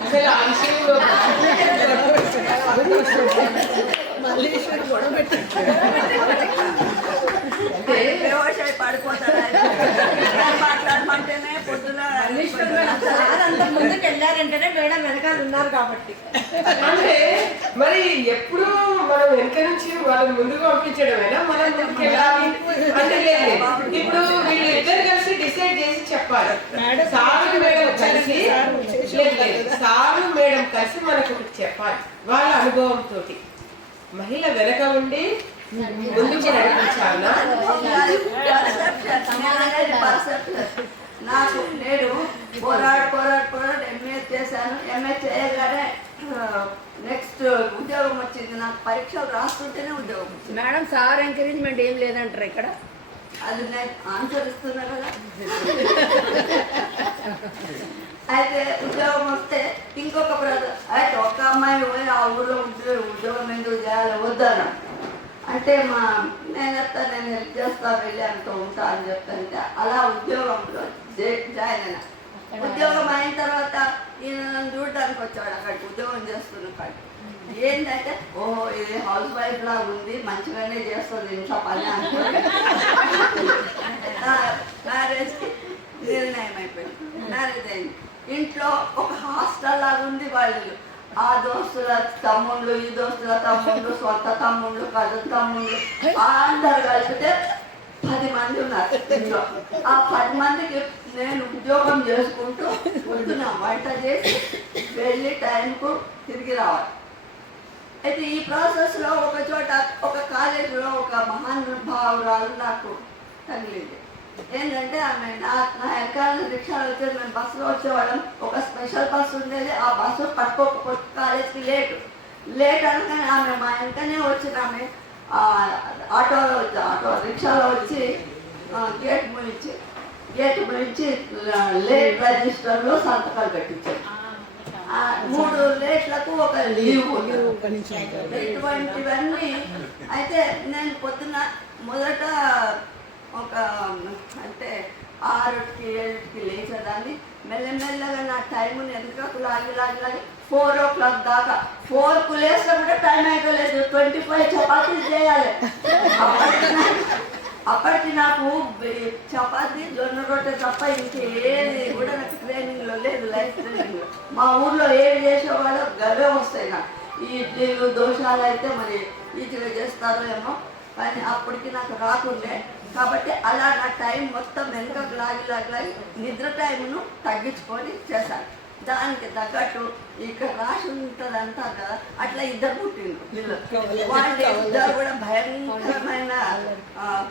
అసలు ఆ విషయంలో మాట్లాడమంటేనే పొద్దున ముందుకు వెళ్ళారంటేనే మేడం వెనకాల ఉన్నారు కాబట్టి. అంటే మరి ఎప్పుడు మనం వెనక నుంచి వాళ్ళని ముందుకు పంపించడమేనా, మనం ముందుకు వెళ్ళాలి అంటే లేదు. ఇప్పుడు వీళ్ళు ఇద్దరు కలిసి డిసైడ్ చేసి చెప్పాలి. సారు మేడం కలిసి సారు మేడం కలిసి మనకు చెప్పాలి వాళ్ళ అనుభవంతో. మహిళ వెనక ఉండి ముందుకు నడిపించాలా? నాకు నేను పోరాడు ఎంఏ చేశాను. ఎంఏ చేయగానే నెక్స్ట్ ఉద్యోగం వచ్చింది. నాకు పరీక్షలు రాస్తుంటేనే ఉద్యోగం వచ్చింది. మేడం సార్ ఎంకరేజ్మెంట్ ఏం లేదంటారు ఇక్కడ? అది నేను ఆన్సర్ ఇస్తున్నా కదా. అయితే ఉద్యోగం వస్తే ఇంకొక బ్రదర్ అయితే ఒక అమ్మాయి పోయి ఆ ఊళ్ళో ఉద్యోగం ఎందుకు చేయాలి వద్దన్నా. అంటే నేను చెప్తాను, నేను హెల్ప్ చేస్తా, వెళ్ళి అంత ఉంటా అని చెప్తానంటే అలా ఉద్యోగంలో జాయిన్ అయినా. ఉద్యోగం అయిన తర్వాత ఈయన నన్ను చూడడానికి వచ్చాడు అక్కడికి, ఉద్యోగం చేస్తున్న కాడికి. ఏంటంటే ఓహో ఇది హౌస్ వైఫ్ లాగా ఉంది, మంచిగానే చేస్తుంది ఇంట్లో పని అనుకోండి. మ్యారేజ్కి నిర్ణయం అయిపోయింది. మ్యారేజ్ అయింది. ఇంట్లో ఒక హాస్టల్ లాగా ఉంది. వాళ్ళు ఆ దోస్తుల తమ్ముళ్ళు, ఈ దోస్తుల తమ్ముళ్ళు, సొంత తమ్ముళ్ళు, కజన్ తమ్ముళ్ళు అందరు కలిపితే 10 మంది ఉన్నారు ఇంట్లో. ఆ 10 మందికి నేను ఉద్యోగం చేసుకుంటూ పొద్దున వంట చేసి వెళ్ళి టైంకు తిరిగి రావాలి. అయితే ఈ ప్రాసెస్లో ఒక చోట ఒక కాలేజీలో ఒక మహానుభావురాలు నాకు తగిలింది. ఏంటంటే ఆమె నా వెనకాల రిక్షాలు వచ్చేది, మేము బస్సులో వచ్చేవాళ్ళం. ఒక స్పెషల్ బస్సు ఉండేది, ఆ బస్సు పట్టుకోకపోతే కాలేజ్కి లేట్ అనగానే ఆమె మా వెనకనే వచ్చిన ఆమె ఆటో రిక్షాలో వచ్చి గేట్ ముయించి లేట్ రిజిస్టర్లో సంతకాలు పెట్టించారు. 3 లేట్లకు ఒక లీవ్. ఇటువంటివన్నీ అయితే నేను పొద్దున మొదట ఒక అంటే 6కి 7కి లేచేదాన్ని. మెల్లమెల్లగా నా టైంని ఎందుకు లాగి 4 o'clock దాకా 4కు లేస్తే కూడా టైం అయిపోలేదు. 25 చపాతీలు చేయాలి. అప్పటికి నాకు చపాతీ జొన్న రొట్టె తప్ప ఇంకేది కూడా నాకు ట్రైనింగ్లో లేదు, లైఫ్ ట్రైనింగ్లో. మా ఊర్లో ఏవి చేసేవాళ్ళు గవే వస్తాయి నాకు. ఈ ఇడ్లీలు దోషాలు అయితే మరి ఈజీగా చేస్తారో ఏమో, కానీ అప్పటికి నాకు రాకుండే. కాబట్టి అలా నా టైం మొత్తం వెనుకకు లాగి నిద్ర టైంను తగ్గించుకొని చేశాను. దానికి తగ్గట్టు ఇక్కడ రాసి ఉంటుందంతా కదా, అట్లా 2 పుట్టిండ్రు పిల్లలు. వాళ్ళు ఇద్దరు కూడా భయంకరమైన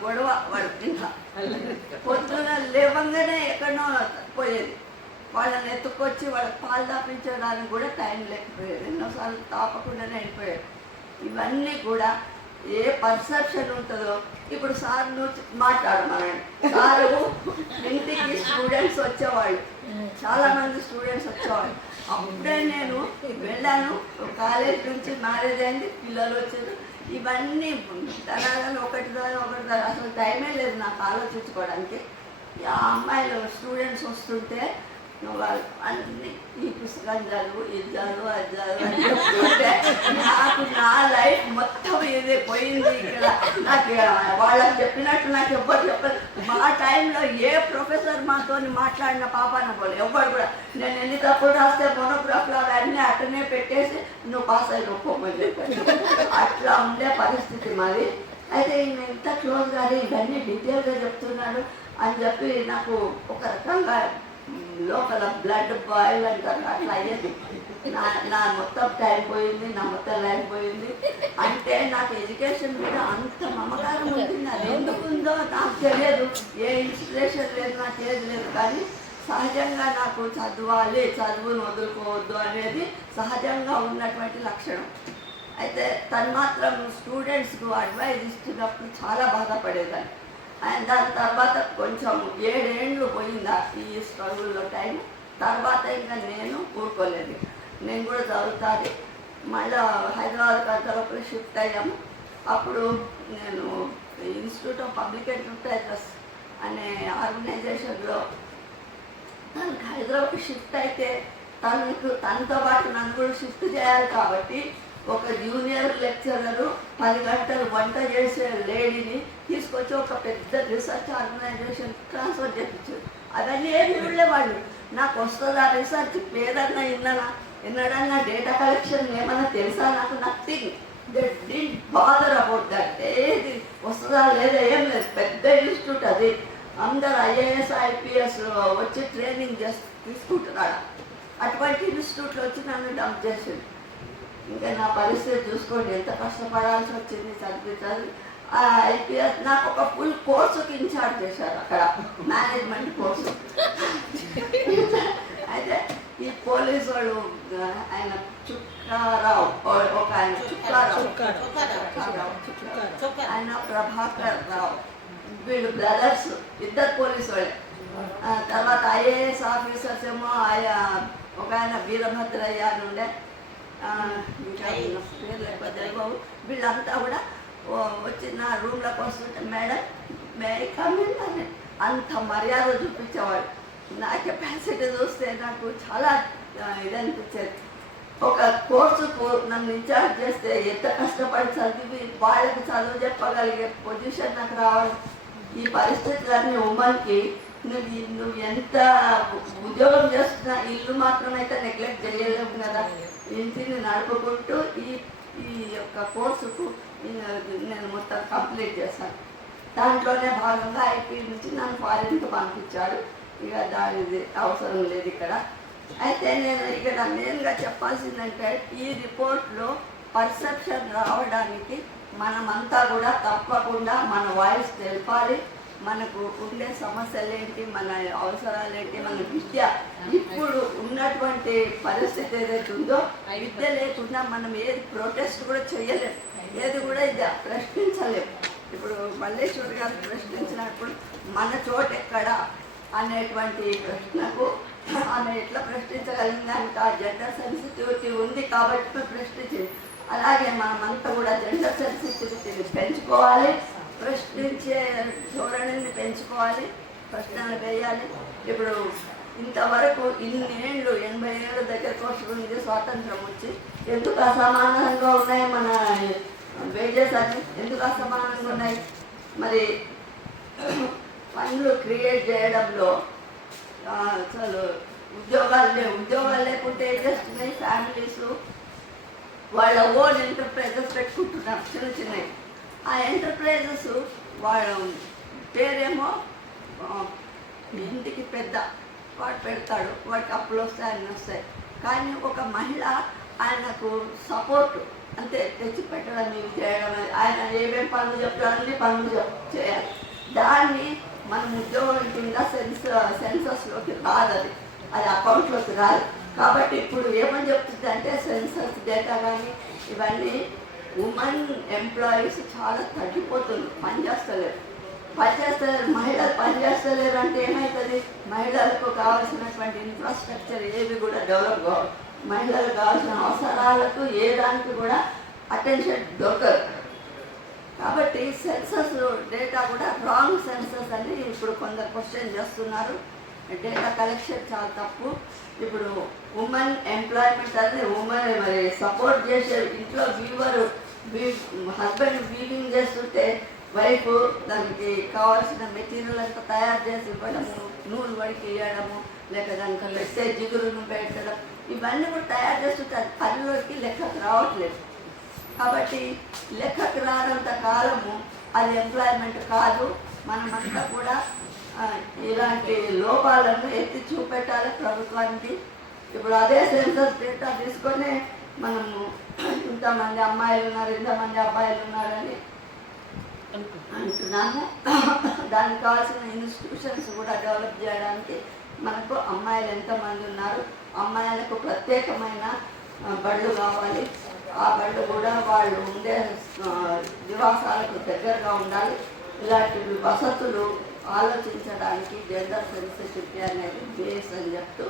గొడవ. వాడు ఇంకా పొద్దున లేవంగానే ఎక్కడనో పోయేది. వాళ్ళని ఎత్తుకొచ్చి వాళ్ళకి పాలు తాపించడానికి కూడా టైం లేకపోయేది. ఎన్నోసార్లు తాపకుండానే వెళ్ళిపోయాడు. ఇవన్నీ కూడా ఏ పర్సెప్షన్ ఉంటుందో. ఇప్పుడు సార్ నువ్వు మాట్లాడమనండి. సారు ఇంటికి స్టూడెంట్స్ వచ్చేవాళ్ళు, చాలామంది స్టూడెంట్స్ వచ్చేవాళ్ళు. అప్పుడే నేను వెళ్ళాను. కాలేజ్ నుంచి మ్యారేజ్ అయింది, పిల్లలు వచ్చారు. ఇవన్నీ తనాలని ఒకటి అసలు టైమే లేదు నాకు ఆలోచించుకోవడానికి. ఆ అమ్మాయిలు స్టూడెంట్స్ వస్తుంటే వాళ్ళు అన్ని ఈ పుస్తకం చదువు ఇది చదువు అది చదువు అని చెప్తుంటే నాకు నా లైఫ్ మొత్తం ఇది పోయింది ఇక్కడ. నాకు వాళ్ళకి చెప్పినట్టు నాకు ఎవ్వరు చెప్పారు. మా టైంలో ఏ ప్రొఫెసర్ మాతో మాట్లాడిన పాపాన పోలే ఎవ్వరు కూడా. నేను ఎన్ని తప్పులు రాస్తే మోనోగ్రాఫ్లో అవన్నీ అట్టనే పెట్టేసి నువ్వు పాస్ అయి ఒప్పుకోమని చెప్పాను. అట్లా ఉండే పరిస్థితి మాది. అయితే ఈయన ఇంత క్లోజ్గానే ఇవన్నీ డీటెయిల్గా చెప్తున్నాడు అని చెప్పి నాకు ఒక రకంగా లోపల బ్లడ్ బాయిల్ అంటారు అట్లా అయ్యేది. నా మొత్తం టైం పోయింది, నా మొత్తం లైఫ్ పోయింది. అంటే నాకు ఎడ్యుకేషన్ మీద అంత మమకారం ఉంటుంది. అది ఎందుకుందో నాకు తెలియదు, ఏ ఇన్స్పిరేషన్ లేదు, నాకు ఏది లేదు. కానీ సహజంగా నాకు చదవాలి, చదువును వదులుకోవద్దు అనేది సహజంగా ఉన్నటువంటి లక్షణం. అయితే తన్మాత్రం స్టూడెంట్స్కు అడ్వైజ్ ఇస్తున్నప్పుడు చాలా బాధపడేదాన్ని. అండ్ దాని తర్వాత కొంచెం 7 ఏళ్ళు పోయిందా ఈ స్ట్రగుల్లో టైం. తర్వాత ఇంకా నేను ఊరుకోలేదు, నేను కూడా చదువుతాను. మళ్ళీ హైదరాబాద్ అంతలోపల షిఫ్ట్ అయ్యాము. అప్పుడు నేను ఇన్స్టిట్యూట్ ఆఫ్ పబ్లిక్ ఎంటర్ప్రైజెస్ అనే ఆర్గనైజేషన్లో తనకు హైదరాబాద్ షిఫ్ట్ అయితే తనతో పాటు నన్ను కూడా షిఫ్ట్ చేయాలి. కాబట్టి ఒక జూనియర్ లెక్చరరు 10 గంటలు వంట చేసే లేడీని తీసుకొచ్చి ఒక పెద్ద రీసెర్చ్ ఆర్గనైజేషన్ ట్రాన్స్ఫర్ చేయించారు. అవన్నీ ఏమి చూడలేవాళ్ళు. నాకు వస్తుందా రీసెర్చ్, పేరన్నా విన్నాడన్నా డేటా కలెక్షన్ ఏమన్నా తెలుసా, నాకు nothing. They did bother about that. ఏది వస్తుందా లేదా ఏం లేదు. పెద్ద ఇన్స్టిట్యూట్ అది, అందరు IAS IPS వచ్చి ట్రైనింగ్ తీసుకుంటున్నాడు. అటువంటి ఇన్స్టిట్యూట్లో వచ్చి నన్ను డంప్ చేసింది. ఇంకా నా పరిస్థితి చూసుకోండి, ఎంత కష్టపడాల్సి వచ్చింది చదివించాలి. IPS నాకు ఒక ఫుల్ కోర్సుకి ఇన్ఛార్జ్ చేశారు అక్కడ, మేనేజ్మెంట్ కోర్సు. అయితే ఈ పోలీసు వాళ్ళు ఆయన చుక్కారావు, ఒక ఆయన చుక్కారావు, ఆయన ప్రభాకర్ రావు, వీళ్ళు బ్రదర్స్, ఇద్దరు పోలీసు వాళ్ళే. తర్వాత IAS ఆఫీసర్స్ ఏమో ఒక ఆయన వీరభద్రయ్య అని ఉండే, ఇంకా పేరు లేకపోతే బాబు. వీళ్ళంతా కూడా వచ్చి నా రూమ్లోకి వస్తుంటే మేడం మే కమిన్ అని అంత మర్యాద చూపించేవాడు. నా కెపాసిటీ చూస్తే నాకు చాలా ఇది అనిపించేది. ఒక కోర్సుకు నన్ను ఇన్ఛార్జ్ చేస్తే ఎంత కష్టపడి చదివి వాళ్ళకి చదువు చెప్పగలిగే పొజిషన్ నాకు రావాలి. ఈ పరిస్థితులన్నీ ఉమ్మన్కి నువ్వు ఎంత ఉద్యోగం చేస్తున్నా ఇల్లు మాత్రమైతే నెగ్లెక్ట్ చేయలేము కదా. ఇంటిని నడుపుకుంటూ ఈ యొక్క కోర్సుకు నేను మొత్తం కంప్లీట్ చేశాను. దాంట్లోనే భాగంగా IP నుంచి నన్ను ఫారిన్కి పంపించాడు. ఇక దానిది అవసరం లేదు ఇక్కడ. అయితే నేను ఇక్కడ మెయిన్గా చెప్పాల్సిందంటే ఈ రిపోర్ట్లో పర్సెప్షన్ రావడానికి మనమంతా కూడా తప్పకుండా మన వాయిస్ తెలపాలి. మనకు ఉండే సమస్యలు ఏంటి, మన అవసరాలు ఏంటి, మన విద్య ఇప్పుడు ఉన్నటువంటి పరిస్థితి ఏదైతే ఉందో విద్య లేకుండా మనం ఏది ప్రొటెస్ట్ కూడా చేయలేము, ఏది కూడా ఇది ప్రశ్నించలేము. ఇప్పుడు మల్లేశ్వర్ గారు ప్రశ్నించినప్పుడు మన చోటు ఎక్కడ అనేటువంటి ప్రశ్నకు ఆమె ఎట్లా ప్రశ్నించగలిగిందంటే ఆ జెండర్ సెన్సిటివిటీ ఉంది కాబట్టి ప్రశ్నించింది. అలాగే మనమంతా కూడా జెండర్ సెన్సిటివిటీని పెంచుకోవాలి, ప్రశ్నించే ధోరణిని పెంచుకోవాలి, ప్రశ్నలు వేయాలి. ఇప్పుడు ఇంతవరకు ఇన్ని ఏళ్ళు 80 ఏళ్ళ దగ్గరకు వస్తుంది స్వాతంత్రం వచ్చి, ఎందుకు అసమానంగా ఉన్నాయి మన వేజెస్ అని, ఎందుకు అసమానంగా ఉన్నాయి? మరి పనులు క్రియేట్ చేయడంలో అసలు ఉద్యోగాలు లేకుంటే ఏం చేస్తున్నాయి ఫ్యామిలీస్, వాళ్ళ ఓన్ ఎంటర్ప్రైజెస్ పెట్టుకుంటున్నారు చిన్న చిన్నవి. ఆ ఎంటర్ప్రైజెస్ వాళ్ళ పేరేమో ఇంటికి పెద్ద వాడు పెడతాడు, వాడికి అప్పులు వస్తాయి అన్నీ వస్తాయి. కానీ ఒక మహిళ ఆయనకు సపోర్టు అంతే, తెచ్చి పెట్టడం చేయడం, ఆయన ఏమేమి పనులు చెప్తాడో అన్ని పనులు చేయాలి. దాన్ని మనం ఉద్యోగం కింద సెన్సస్లోకి రాదు, అది అకౌంట్లోకి రాదు. కాబట్టి ఇప్పుడు ఏమని చెప్తుంది అంటే సెన్సస్ డేటా కానీ ఇవన్నీ ఉమెన్ ఎంప్లాయీస్ చాలా తగ్గిపోతుంది, పనిచేస్తలేరు. మహిళలు పనిచేస్తలేరు అంటే ఏమవుతుంది? మహిళలకు కావాల్సినటువంటి ఇన్ఫ్రాస్ట్రక్చర్ ఏవి కూడా డెవలప్ కావాలి, మహిళలకు కావాల్సిన అవసరాలకు ఏ దానికి కూడా అటెన్షన్ దొరకదు. కాబట్టి సెన్సస్ డేటా కూడా రాంగ్ సెన్సస్ అని ఇప్పుడు కొందరు క్వశ్చన్ చేస్తున్నారు. డేటా కలెక్షన్ చాలా తప్పు. ఇప్పుడు ఉమెన్ ఎంప్లాయ్మెంట్ అనేది ఉమెన్ మరి సపోర్ట్ చేసే ఇంట్లో హస్బెండ్ వీవింగ్ చేస్తుంటే వైఫ్ దానికి కావాల్సిన మెటీరియల్ అంతా తయారు చేసి ఇవ్వడము, నూలు వడికి వేయడము, లేక దానికి పెట్టే జిగురును పెట్టడం, ఇవన్నీ కూడా తయారు చేస్తుంటే అది పనిలోకి లెక్కకు రావట్లేదు. కాబట్టి లెక్కకు రానంత కాలము అది ఎంప్లాయ్మెంట్ కాదు. మనమంతా కూడా ఇలాంటి లోపాలను ఎత్తి చూపెట్టాలి ప్రభుత్వానికి. ఇప్పుడు అదే సెన్సస్ డేటా తీసుకొని మనము ఇంతమంది అమ్మాయిలు ఉన్నారు, ఇంతమంది అబ్బాయిలు ఉన్నారని అంటున్నాము. దానికి కావాల్సిన ఇన్స్టిట్యూషన్స్ కూడా డెవలప్ చేయడానికి మనకు అమ్మాయిలు ఎంతమంది ఉన్నారు, అమ్మాయిలకు ప్రత్యేకమైన బళ్ళు కావాలి. ఆ బళ్ళు కూడా వాళ్ళు ఉండే నివాసాలకు దగ్గరగా ఉండాలి. ఇలాంటి వసతులు ఆలోచించడానికి జెండర్ సెన్సిటివిటీ అనేది బేస్ అని చెప్తూ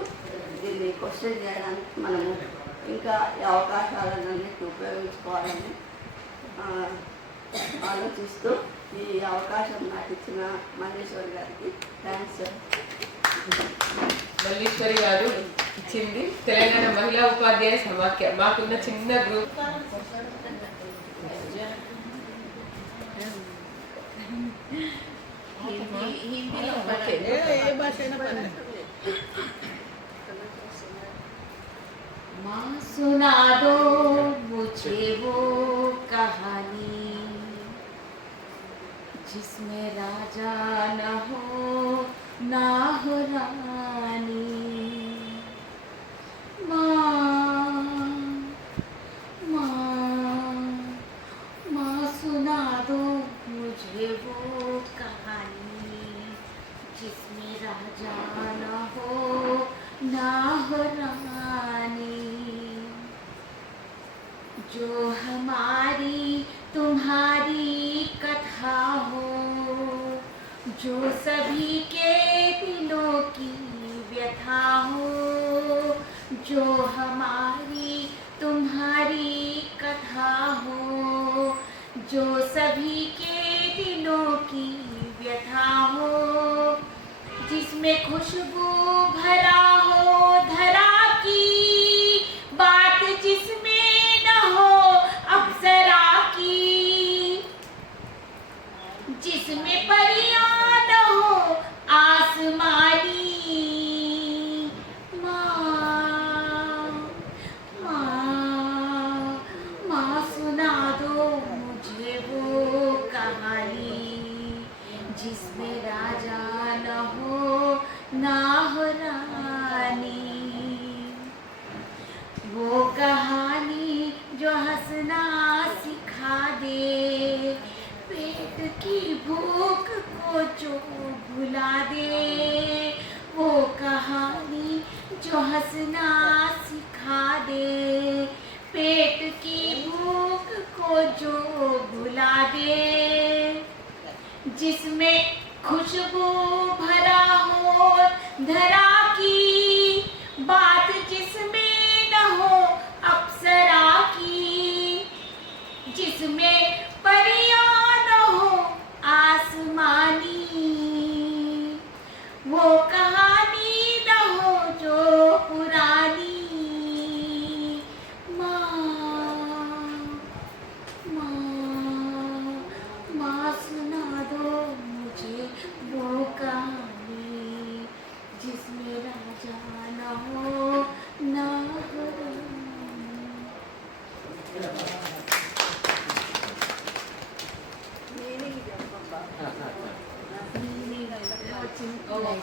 దీన్ని క్వశ్చన్ చేయడానికి మనము ఇంకా ఈ అవకాశాలన్నింటినీ ఉపయోగించుకోవాలని ఆలోచిస్తూ ఈ అవకాశం నాకు ఇచ్చిన మల్లేశ్వరి గారికి థ్యాంక్స్. మల్లేశ్వరి గారు ఇచ్చింది తెలంగాణ మహిళా ఉపాధ్యాయ సమాఖ్య. మాకున్న చిన్న గ్రూప్ माँ सुना दो मुझे वो कहानी जिसमें राजा न हो ना हो रानी। माँ सुना दो मुझे वो कहानी जिसमें राजा न हो ना हो रानी। जो हमारी तुम्हारी कथा हो, जो सभी के दिलों की व्यथा हो। जो हमारी तुम्हारी कथा हो, जो सभी के दिलों की व्यथा हो। जिसमें खुशबू भरा हो धरा की बात, जिसमें न हो अप्सरा की, जिसमें परियां न हो आसमानी। माँ सुना दो मुझे वो कहानी जिसमें राजा न हो ना हो रानी। वो कहानी जो हंसना सिखा दे, पेट की भूख को जो भुला दे। वो कहानी जो हंसना सिखा दे, पेट की भूख को जो भुला दे। जिसमें खुशबू भरा हो धरा की बात, जिसमें न हो अप्सरा की, जिसमें परियां न हो आसमानी। वो कहानी न हो जो पुरानी। माँ सुना दो मुझे वो कहानी जिसमें राजा न हो ना हो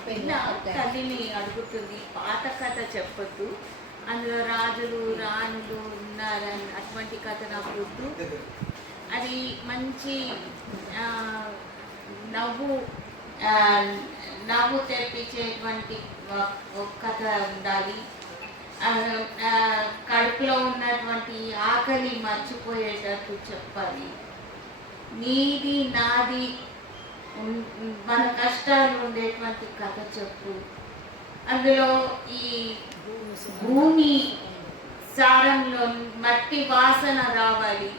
పిల్ల తల్లిని అడుగుతుంది, పాత కథ చెప్పొద్దు, అందులో రాజులు రాణులు ఉన్నారని అటువంటి కథ నాకు వద్దు. అది మంచి నవ్వు తెప్పించేటువంటి కథ ఉండాలి. కడుపులో ఉన్నటువంటి ఆకలి మర్చిపోయేటట్టు చెప్పాలి. నీది నాది మన కష్టాలు ఉండేటువంటి కథ చెప్పు. అందులో ఈ భూమి సారంలో మట్టి వాసన రావాలి.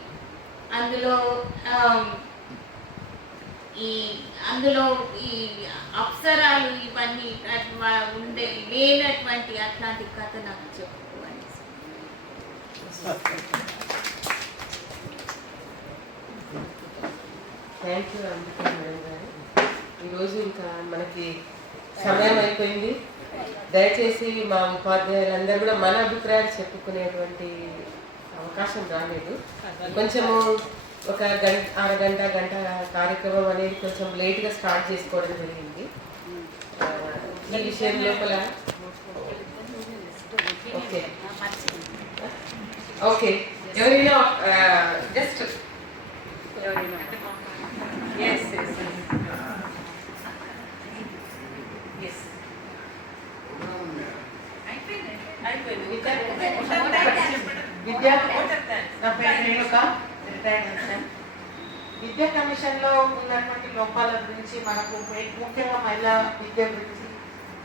అందులో ఈ అందులో ఈ అప్సరాలు ఇవన్నీ ఉండే లేనటువంటి అట్లాంటి కథ నాకు చెప్పు అని. థ్యాంక్ యూ అంబికా మేడం గారు. ఈరోజు ఇంకా మనకి సమయం అయిపోయింది. దయచేసి మా ఉపాధ్యాయులందరూ కూడా మన అభిప్రాయాలు చెప్పుకునేటువంటి అవకాశం రాలేదు. కొంచెము ఒక అరగంట గంట కార్యక్రమం అనేది కొంచెం లేట్గా స్టార్ట్ చేసుకోవడం జరిగింది. ఈ విషయం లోపల ఓకే ఓకే ఎవరైనా జస్ట్ ఎవరైనా ఎస్ ఎస్ ఎస్ అయిపోయింది. విద్యా నా పేరు రేణుక, విద్యా కమిషన్లో ఉన్నటువంటి లోపాల గురించి మనకు ముఖ్యంగా మహిళా విద్య గురించి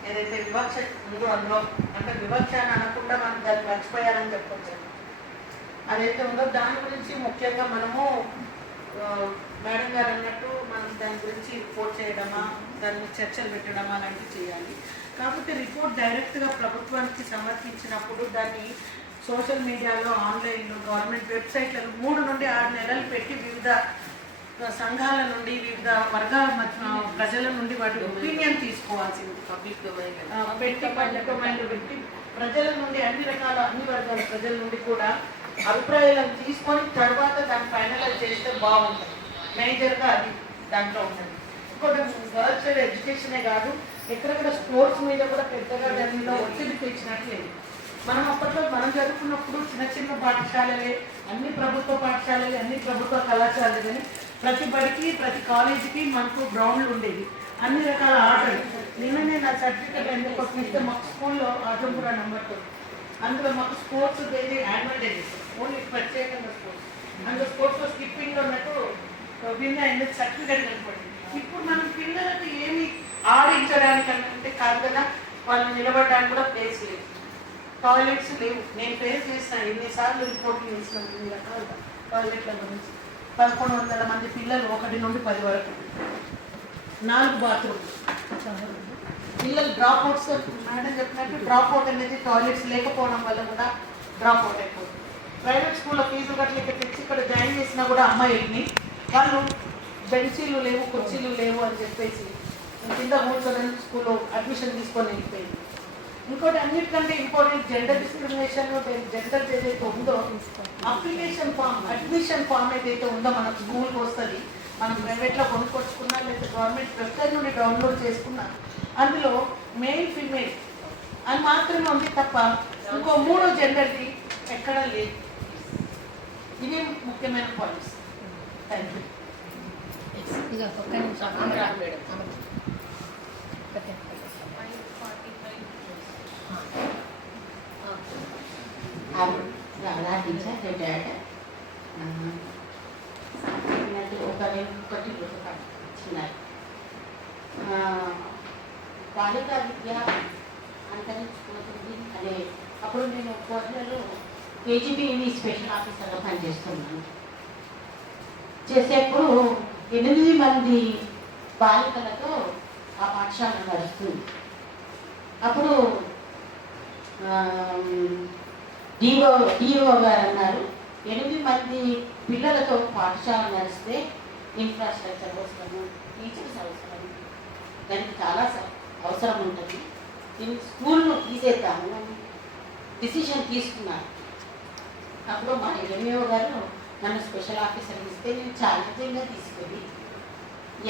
ఏదైతే వివక్ష ఉందో అందులో అంటే వివక్ష అని అనకుండా మనం దాన్ని మర్చిపోయారని చెప్పొచ్చు. అదైతే ఉందో దాని గురించి ముఖ్యంగా మనము మేడం గారు అన్నట్టు మనం దాని గురించి రిపోర్ట్ చేయడమా, దాని చర్చలు పెట్టడమా అలాంటివి చేయాలి. కాకపోతే రిపోర్ట్ డైరెక్ట్గా ప్రభుత్వానికి సమర్పించినప్పుడు దాన్ని సోషల్ మీడియాలో, ఆన్లైన్లో, గవర్నమెంట్ వెబ్సైట్లలో 3 నుండి 6 నెలలు పెట్టి వివిధ సంఘాల నుండి వివిధ వర్గాల ప్రజల నుండి వాటి ఒపీనియన్ తీసుకోవాల్సింది. పబ్లిక్ డొమైన్ పెట్టి ప్రజల నుండి అన్ని వర్గాల ప్రజల నుండి కూడా అభిప్రాయాలను తీసుకొని తర్వాత దాన్ని ఫైనలైజ్ చేస్తే బాగుంటుంది. మేజర్గా అది దాంట్లో ఉంటుంది. ఇంకోటి గర్ల్స్ సైడ్ ఎడ్యుకేషనే కాదు, ఎక్కడెక్కడ స్పోర్ట్స్ మీద కూడా పెద్దగా దానిలో ఒత్తిడి తెచ్చినట్లేదు. మనం అప్పట్లో మనం చదువుకున్నప్పుడు చిన్న చిన్న పాఠశాలలే, అన్ని ప్రభుత్వ పాఠశాలలే, అన్ని ప్రభుత్వ కళాశాలలు, కానీ ప్రతి బడికి ప్రతి కాలేజీకి మనకు గ్రౌండ్లు ఉండేవి, అన్ని రకాల ఆటలు. నిన్ననే నా సర్టిఫికేట్ ఎందుకు ఇస్తే మాకు స్కూల్లో ఆటంపుర నెంబర్ 2 అందులో మాకు sports daily annual day only ప్రత్యేకంగా స్పోర్ట్స్, అందులో స్పోర్ట్స్లో స్కిప్పింగ్లో నాకు విన్ అయిన సర్టిఫికేట్ కనపడింది. ఇప్పుడు మనం పిల్లలకు ఏమి ఆడించడానికి అంటే కాదు కదా, వాళ్ళు నిలబడడానికి కూడా ప్లేస్ లేదు, టాయిలెట్స్ లేవు. నేను ఫేస్ చేస్తాను ఎన్నిసార్లు రిపోర్ట్లు చేసినాను ఇన్ని రకాలుగా టాయిలెట్ల గురించి. 1100 మంది పిల్లలు 1 నుండి 10 వరకు, 4 బాత్రూమ్లు. పిల్లలు డ్రాప్ అవుట్స్, మేడం చెప్పినట్టు డ్రాప్ అవుట్ అనేది టాయిలెట్స్ లేకపోవడం వల్ల కూడా డ్రాప్ అవుట్ అయిపోతుంది. ప్రైవేట్ స్కూల్లో ఫీజులు గట్లకి తెచ్చి ఇక్కడ జాయిన్ చేసినా కూడా అమ్మాయిల్ని వాళ్ళు బెంచీలు లేవు, కుర్చీలు లేవు అని చెప్పేసి కింద కూర్చొని స్కూల్లో అడ్మిషన్ తీసుకొని వెళ్ళిపోయింది. ఇంకోటి అన్నిటికంటే ఇంపార్టెంట్ జెండర్ డిస్క్రిమినేషన్, జెండర్ ఏదైతే ఉందో అప్లికేషన్ ఫామ్, అడ్మిషన్ ఫామ్ ఏదైతే ఉందో మనకు స్కూల్కి వస్తుంది, మనం ప్రైవేట్లో కొనుక్కొచ్చుకున్నా లేదా గవర్నమెంట్ వెబ్సైట్ నుండి డౌన్లోడ్ చేసుకున్నా అందులో మెయిల్ ఫీమేల్ అని మాత్రమే ఉంది తప్ప ఇంకో 3 జెండర్ది ఎక్కడా లేదు. ఇది ముఖ్యమైన points. Thank you. Radha teacher retired. బాలికా విద్య అంతరించిపోతుంది అనే అప్పుడు నేను కోర్టులలో కేజీబీవి స్పెషల్ ఆఫీసర్గా పనిచేస్తున్నాను. చేసేప్పుడు 8 మంది బాలికలతో ఆ పాఠశాల నడుస్తుంది. అప్పుడు డిఓ గారు అన్నారు, 8 మంది పిల్లలతో పాఠశాల నడిస్తే ఇన్ఫ్రాస్ట్రక్చర్ అవసరము, టీచర్స్ అవసరం, దానికి చాలా అవసరం ఉంటుంది, దీనికి స్కూల్ను తీసేద్దాము డిసిషన్ తీసుకున్నారు. అప్పుడు మా ఎంఈఓ గారు నన్ను స్పెషల్ ఆఫీసర్ ఇస్తే నేను ఛాలెంజింగ్గా తీసుకొని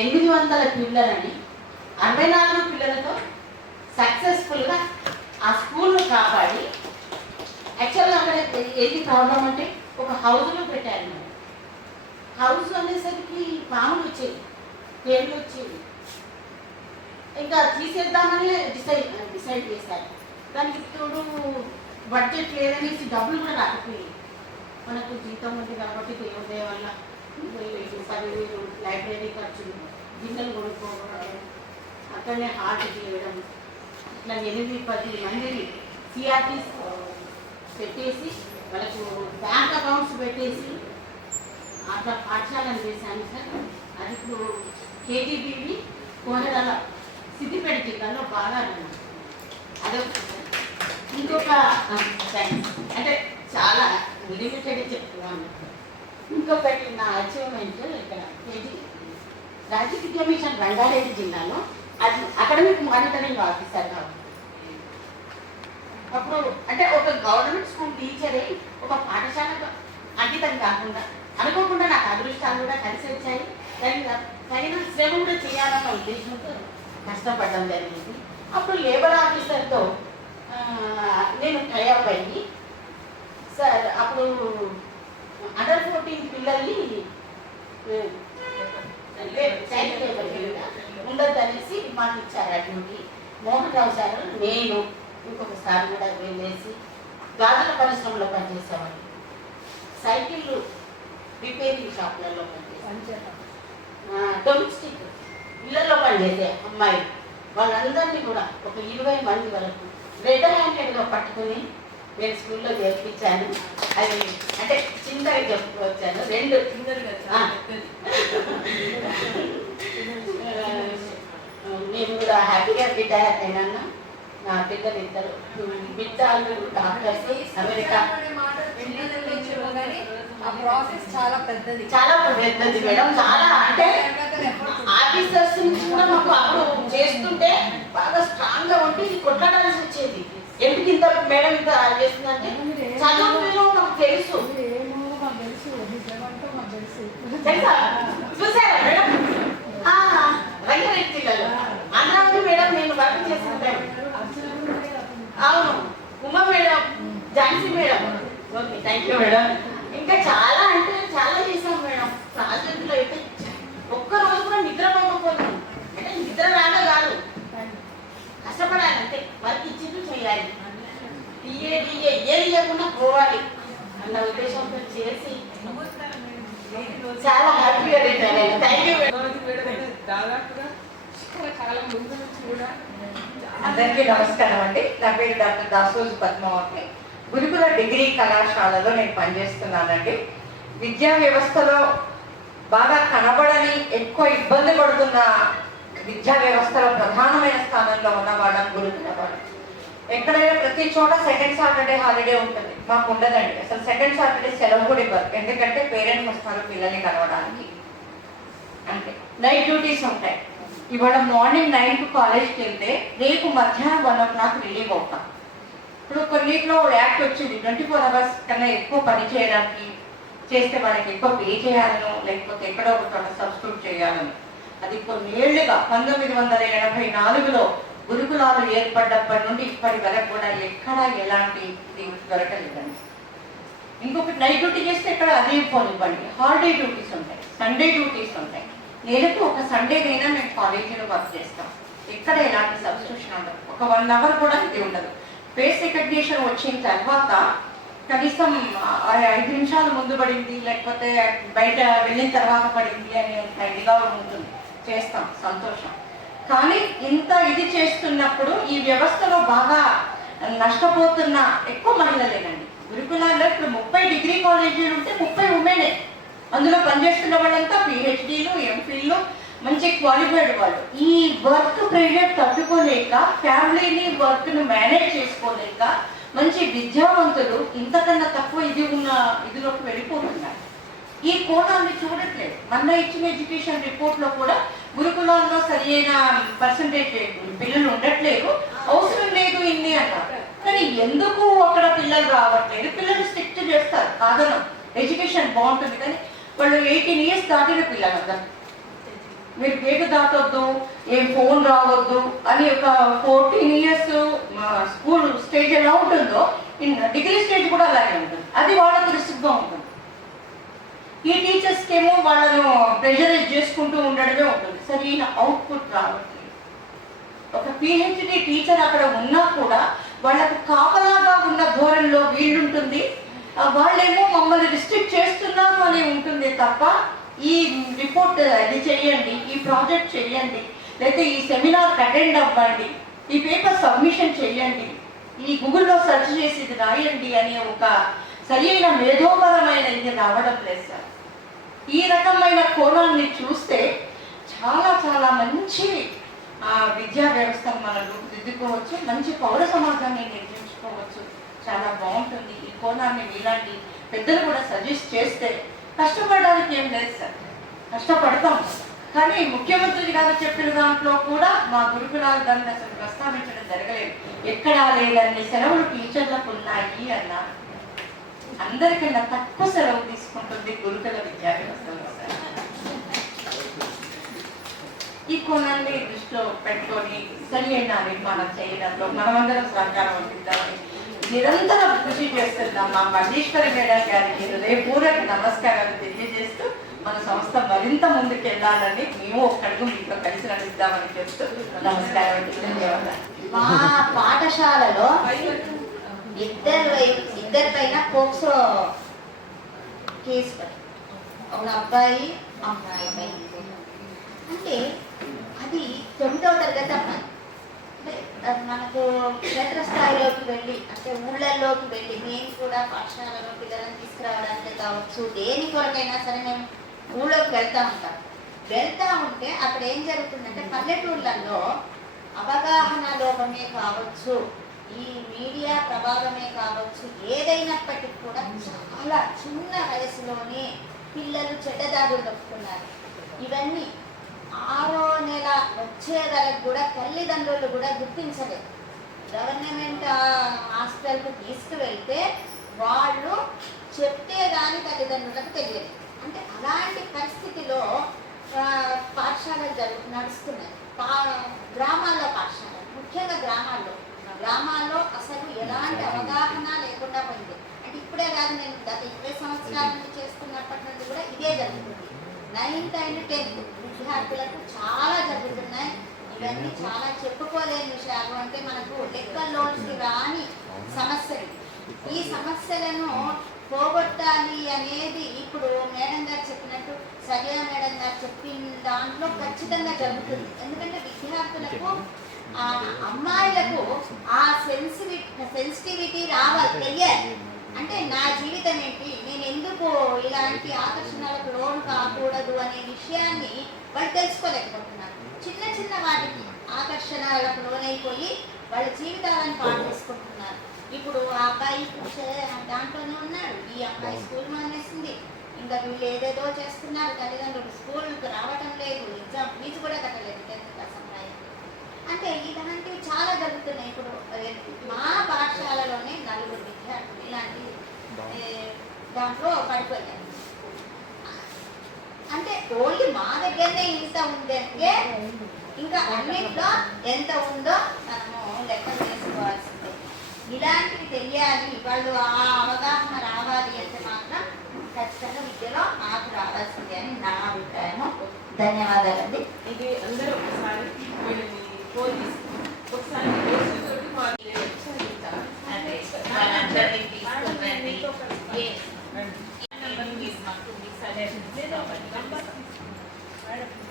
800 పిల్లలని 64 పిల్లలతో సక్సెస్ఫుల్గా ఆ స్కూల్ను కాపాడి, యాక్చువల్గా అక్కడ ఏది ప్రాబ్లం అంటే ఒక హౌస్లో పెట్టారు మేడం. హౌస్ అనేసరికి పాములు వచ్చేవి, తేళ్ళు వచ్చేవి, ఇంకా తీసేద్దామని డిసైడ్ చేశారు. దానికి తోడు బడ్జెట్ లేదనేసి డబ్బులు కూడా రాకపోయాయి. మనకు జీతం ఉంది కాబట్టి దేవుడే వల్ల 10,000 లైబ్రరీ ఖర్చులు, గిన్నెలు కొనుక్కోవడం, అక్కడనే హార్ట్ చేయడం, ఇట్లా 8-10 మందిని సిఆర్టీస్ పెట్టేసి వాళ్ళకు బ్యాంక్ అకౌంట్స్ పెట్టేసి అట్లా పాఠశాలను చేశాను సార్. అది ఇప్పుడు కేజీబీవి కోనరాల సిద్దిపేట జిల్లాలో బాగా అన్నమాట. అదొకటి. ఇంకొక థ్యాంక్స్ అంటే చాలా లిమిటెడ్ చెప్తున్నాను. ఇంకొకటి నా అచీవ్మెంట్ ఇక్కడ కేజీ రాజీవ్ విద్యా మిషన్ రంగారెడ్డి జిల్లాలో అది అకాడమిక్ మానిటరింగ్ ఆఫీసర్ కాబట్టి అప్పుడు అంటే ఒక గవర్నమెంట్ స్కూల్ టీచరే ఒక పాఠశాలకు అంకితం కాకుండా అనుకోకుండా నాకు అదృష్టాలు కూడా కలిసి వచ్చాయి. తగిన శ్రమ కూడా చేయాలన్న ఉద్దేశంతో కష్టపడడం జరిగింది. అప్పుడు లేబర్ ఆఫీసర్తో నేను టైఅప్ అయ్యి సార్ అప్పుడు అండర్ 14 పిల్లల్ని చైల్డ్ లేబర్ ఉండద్దనేసి మాకు ఇచ్చారు. అటువంటి మోహన్ రావు సార్ నేను ఇంకొక సార్ కూడా వెళ్ళేసి గాజుల పరిశ్రమలో పనిచేసేవాళ్ళు, సైకిళ్ళు రిపేరింగ్ షాప్లలో పనిచేసేవాళ్ళు, డొమెస్టిక్ ఇళ్లలో పనిచేసే అమ్మాయిలు వాళ్ళందరినీ కూడా ఒక 20 మంది వరకు రెడ్ హ్యాండెడ్గా పట్టుకుని నేను స్కూల్లో చేర్పించాను. అది అంటే చిన్నగా చెప్పుకొచ్చాను. 2 నేను కూడా హ్యాపీగా రిటైర్ అయినా. నా పిల్లలు ఇద్దరు బిడ్డలు డాక్టర్స్ అమెరికా. చాలా పెద్దది మేడం. చాలా అంటే ఆఫీసర్స్ నుంచి కూడా మాకు అప్పుడు చేస్తుంటే బాగా స్ట్రాంగ్ గా ఉండి కొట్లాడాల్సి వచ్చేది. ఎందుకు ఇంత మేడం ఇంత చేస్తుందంటే చదువులో మాకు తెలుసు. తెలుసా చూసారా మేడం? రంగారెడ్డి జిల్లాలో అమరావతి మేడం నేను వర్క్ చేస్తుంటాను. అవును, Uma madam, Jhansi madam. Okay, thank you madam. ఇంకా చాలా అంటే చాలా చేశాం మేడం. ప్రాజెక్టులో అయితే ఒక్కరోజు కూడా నిద్రపోకపోతాం. అంటే నిద్ర రాగా కాదు, కష్టపడాలి అంతే. వర్క్ ఇచ్చింది చేయాలి, టీఏడిఏ ఏది లేకుండా పోవాలి అన్న ఉద్దేశంతో చేసి చాలా హ్యాపీగా రిటైర్ అయ్యాను. Thank you madam. దాదాపుగా చాలా ముందు నుంచి కూడా అందరికీ నమస్కారం అండి. నా పేరు డాక్టర్ దాసోజు పద్మావతి. గురుకుల డిగ్రీ కళాశాలలో నేను పనిచేస్తున్నానండి. విద్యా వ్యవస్థలో బాగా కనబడని ఎక్కువ ఇబ్బంది పడుతున్న విద్యా వ్యవస్థలో ప్రధానమైన స్థానంలో ఉన్న వాళ్ళని గురుకుల వాళ్ళు. ఎక్కడైనా ప్రతి చోట సెకండ్ సాటర్డే హాలిడే ఉంటుంది, మాకు ఉండదండి. అసలు సెకండ్ సాటర్డే సెలవు కూడా ఇవ్వరు. ఎందుకంటే పేరెంట్స్ వస్తారు పిల్లల్ని కలవడానికి. అంటే నైట్ డ్యూటీస్ ఉంటాయి. ఇవాళ మార్నింగ్ 9 కాలేజ్కి వెళ్తే రేపు మధ్యాహ్నం 1 o'clock రిలీవ్ అవుతాం. ఇప్పుడు కొన్నిట్లో యాక్ట్ వచ్చింది 24 hours కన్నా ఎక్కువ పని చేయడానికి, చేస్తే వాళ్ళకి ఎక్కువ పే చేయాలను, లేకపోతే ఎక్కడో ఒక చోట సబ్స్టిట్యూట్ చేయాలని. అది కొన్నేళ్లుగా 1984లో గురుకులాలు ఏర్పడ్డప్పటి నుండి ఇప్పటి వరకు కూడా ఎక్కడా ఎలాంటి దొరకలేదండి. ఇంకొకటి నైట్ డ్యూటీ చేస్తే ఇక్కడ అది పోనివ్వండి, హాలిడే డ్యూటీస్ ఉంటాయి, సండే డ్యూటీస్ ఉంటాయి. నెలకు ఒక సండేనైనా మేము కాలేజీలో వర్క్ చేస్తాం. ఎక్కడ ఎలాంటి సబ్స్టిట్యూషన్ ఉండదు. ఒక 1 hour కూడా ఇది ఉండదు. ఫేస్ రికగ్నిషన్ వచ్చిన తర్వాత కనీసం 5 నిమిషాలు ముందు పడింది, లేకపోతే బయట వెళ్ళిన తర్వాత పడింది అని ఇదిగా ఉంటుంది. చేస్తాం, సంతోషం. కానీ ఇంత ఇది చేస్తున్నప్పుడు ఈ వ్యవస్థలో బాగా నష్టపోతున్న ఎక్కువ మహిళలేనండి. గురుకులాల్లో ఇప్పుడు 30 డిగ్రీ కాలేజీలు ఉంటే 30 ఉమెనే. అందులో పనిచేస్తున్న వాళ్ళంతా పిహెచ్డీలు, ఎంఫిల్లు, మంచి క్వాలిఫైడ్ వాళ్ళు. ఈ వర్క్ ప్రెషర్ తట్టుకోలేక, ఫ్యామిలీని వర్క్ను మేనేజ్ చేసుకోలేక మంచి విద్యావంతులు ఇంతకన్నా తక్కువ ఇది ఉన్న ఇదిలోకి వెళ్ళిపోతున్నారు. ఈ కోణాన్ని చూడట్లేదు. మన ఇచ్చిన ఎడ్యుకేషన్ రిపోర్ట్లో కూడా గురుకులాల్లో సరి అయిన పర్సంటేజ్ పిల్లలు ఉండట్లేదు, అవసరం లేదు ఇన్ని అన్నారు. కానీ ఎందుకు అక్కడ పిల్లలు రావట్లేదు? పిల్లలు స్ట్రిక్ట్ చేస్తారు, కాదనం, ఎడ్యుకేషన్ బాగుంటుంది. కానీ వాళ్ళు 18 years దాటిన పిల్లలు అందరు మీరు గేటు దాటొద్దు, ఏం ఫోన్ రావద్దు అని ఒక 14 years స్కూల్ స్టేజ్ ఎలా ఉంటుందో డిగ్రీ స్టేజ్ కూడా అలాగే ఉంటుంది. అది వాళ్ళకు రిస్క్గా ఉంటుంది. ఈ టీచర్స్కి ఏమో వాళ్ళను ప్రెషరైజ్ చేసుకుంటూ ఉండడమే ఉంటుంది, సరైన అవుట్పుట్ రావట్లేదు. ఒక పిహెచ్డి టీచర్ అక్కడ ఉన్నా కూడా వాళ్ళకు కాపలాగా ఉన్న ధోరణిలో వీళ్ళుంటుంది. వాళ్ళేమో మమ్మల్ని రిస్ట్రిక్ట్ చేస్తున్నాము అని ఉంటుంది తప్ప ఈ రిపోర్ట్ అది చేయండి, ఈ ప్రాజెక్ట్ చేయండి, లేకపోతే ఈ సెమినార్ అటెండ్ అవ్వండి, ఈ పేపర్ సబ్మిషన్ చేయండి, ఈ గూగుల్లో సెర్చ్ చేసి ఇది రాయండి అని ఒక సరైన మేధోపరమైన ఇది రావడం లేదు సార్. ఈ రకమైన కోణాన్ని చూస్తే చాలా చాలా మంచి విద్యా వ్యవస్థను మనం రూపుదిద్దుకోవచ్చు, మంచి పౌర సమాజాన్ని నిర్మించుకోవచ్చు. చాలా బాగుంటుంది. ఈ కోణాన్ని మీలాంటి పెద్దలు కూడా సజెస్ట్ చేస్తే కష్టపడడానికి ఏం లేదు సార్, కష్టపడతాం. కానీ ముఖ్యమంత్రి గారు చెప్పిన దాంట్లో కూడా మా గురుకులాల దాన్ని అసలు ప్రస్తావించడం జరగలేదు. ఎక్కడా లేదన్ని సెలవులు టీచర్లకు ఉన్నాయి అన్నారు. అందరికన్నా తక్కువ సెలవు తీసుకుంటుంది గురుకుల విద్యా వ్యవస్థలో సార్. ఈ కోణాన్ని దృష్టిలో పెట్టుకొని సరైన నిర్మాణం చేయడంలో మనమందరం సహకారం అందిద్దామని నిరంతరం కృషి చేస్తున్నాం. మా మల్లీశ్వరి మేడం గారికి హృదయపూర్వక నమస్కారాలు తెలియజేస్తూ మన సంస్థ మరింత ముందుకు వెళ్ళాలని మేము ఒక్కడుగు మీతో కలిసి నడుద్దామని చెప్తూ నమస్కారం. ధన్యవాదాలు. మా పాఠశాలలో ఇద్దరి పైన పోక్సో కేసు పడింది. ఒక అబ్బాయి అమ్మాయి పైన. అంటే అది 9వ తరగతి అమ్మాయి. అంటే అది మనకు క్షేత్రస్థాయిలోకి వెళ్ళి, అంటే ఊళ్ళల్లోకి వెళ్ళి మేము కూడా పాఠశాలలో పిల్లలను తీసుకురావడానికి కావచ్చు, దేని కొరకైనా సరే మేము ఊళ్ళోకి వెళ్తూ ఉంటాం. వెళ్తూ ఉంటే అక్కడ ఏం జరుగుతుందంటే పల్లెటూళ్ళల్లో అవగాహన లోపమే కావచ్చు, ఈ మీడియా ప్రభావమే కావచ్చు, ఏదైనప్పటికీ కూడా చాలా చిన్న వయసులోనే పిల్లలు చెడ్డదారులు తప్పుతున్నారు. ఇవన్నీ 6వ నెల వచ్చే వరకు కూడా తల్లిదండ్రులు కూడా గుర్తించలేదు. గవర్నమెంట్ హాస్పిటల్కి తీసుకువెళ్తే వాళ్ళు చెప్తే కానీ తల్లిదండ్రులకు తెలియదు. అంటే అలాంటి పరిస్థితిలో పాఠశాలలు నడుస్తున్నాయి. గ్రామాల్లో పాఠశాలలు, ముఖ్యంగా గ్రామాల్లో అసలు ఎలాంటి అవగాహన లేకుండా పోయింది. అంటే ఇప్పుడే కాదు, నేను గత 20 సంవత్సరాల నుండి చేస్తున్నప్పటి నుండి కూడా ఇదే జరుగుతుంది. 9th and 10th విద్యార్థులకు చాలా జరుగుతున్నాయి. ఇవన్నీ చాలా చెప్పుకోలేని విషయాలు. అంటే మనకు లెక్కల్లోకి రాని సమస్యలు. ఈ సమస్యలను పోగొట్టాలి అనేది ఇప్పుడు మేడం గారు చెప్పినట్టు, సరియా మేడం గారు చెప్పిన దాంట్లో ఖచ్చితంగా జరుగుతుంది. ఎందుకంటే విద్యార్థులకు, అమ్మాయిలకు ఆ సెన్సిటివిటీ రావాలి, తెలియాలి. అంటే నా జీవితం ఏంటి, నేను ఎందుకు ఇలాంటి ఆకర్షణలకు లోను కాకూడదు అనే విషయాన్ని వాళ్ళు తెలుసుకోలేకపోతున్నారు. చిన్న చిన్న వాటికి ఆకర్షణలకు లోనైపోయి వాళ్ళ జీవితాలను పాడు చేసుకుంటున్నారు. ఇప్పుడు ఆ అబ్బాయి దాంట్లోనే ఉన్నాడు, ఈ అమ్మాయి స్కూల్ మానేసింది, ఇంకా వీళ్ళు ఏదేదో చేస్తున్నారు. తల్లిదండ్రులు స్కూల్కి రావటం లేదు, ఎగ్జామ్ ఫీజు కూడా కట్టలేదు 10th క్లాస్ అమ్మాయి. అంటే ఇలాంటివి చాలా జరుగుతున్నాయి. ఇప్పుడు మా పాఠశాలలోనే 4 విద్యార్థులు ఇలాంటి దాంట్లో పడిపోయారు. అంటే ఓన్లీ మా దగ్గరనే ఇంత ఉందంటే ఇంకా అన్నింటిలో ఎంత ఉందో మనము లెక్క చేసుకోవాల్సిందే. ఇలాంటివి తెలియాలి, వాళ్ళు ఆ అవగాహన రావాలి అంటే మాత్రం ఖచ్చితంగా విద్యలో మార్పు రావాల్సిందే అని నా అభిప్రాయము. ధన్యవాదాలండి. ఇది అందరూ ఒకసారి ఫోన్ ఒకసారి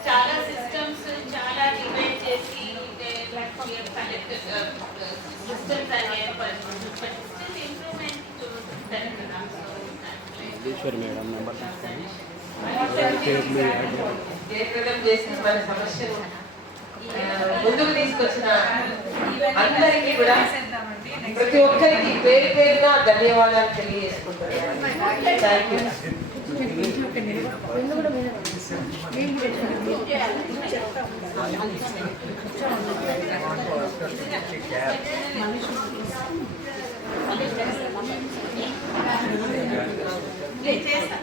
చాలా సిస్టమ్స్ చాలా డివైడ్ చేసి సిస్టమ్స్ అనేవి జయప్రదం చేసిన మన సమస్యను ముందుకు తీసుకొచ్చిన అందరికీ కూడా ప్రతి ఒక్కరికి పేరు పేరున ధన్యవాదాలు తెలియజేసుకుంటున్నాను. Thank you. చేస్తా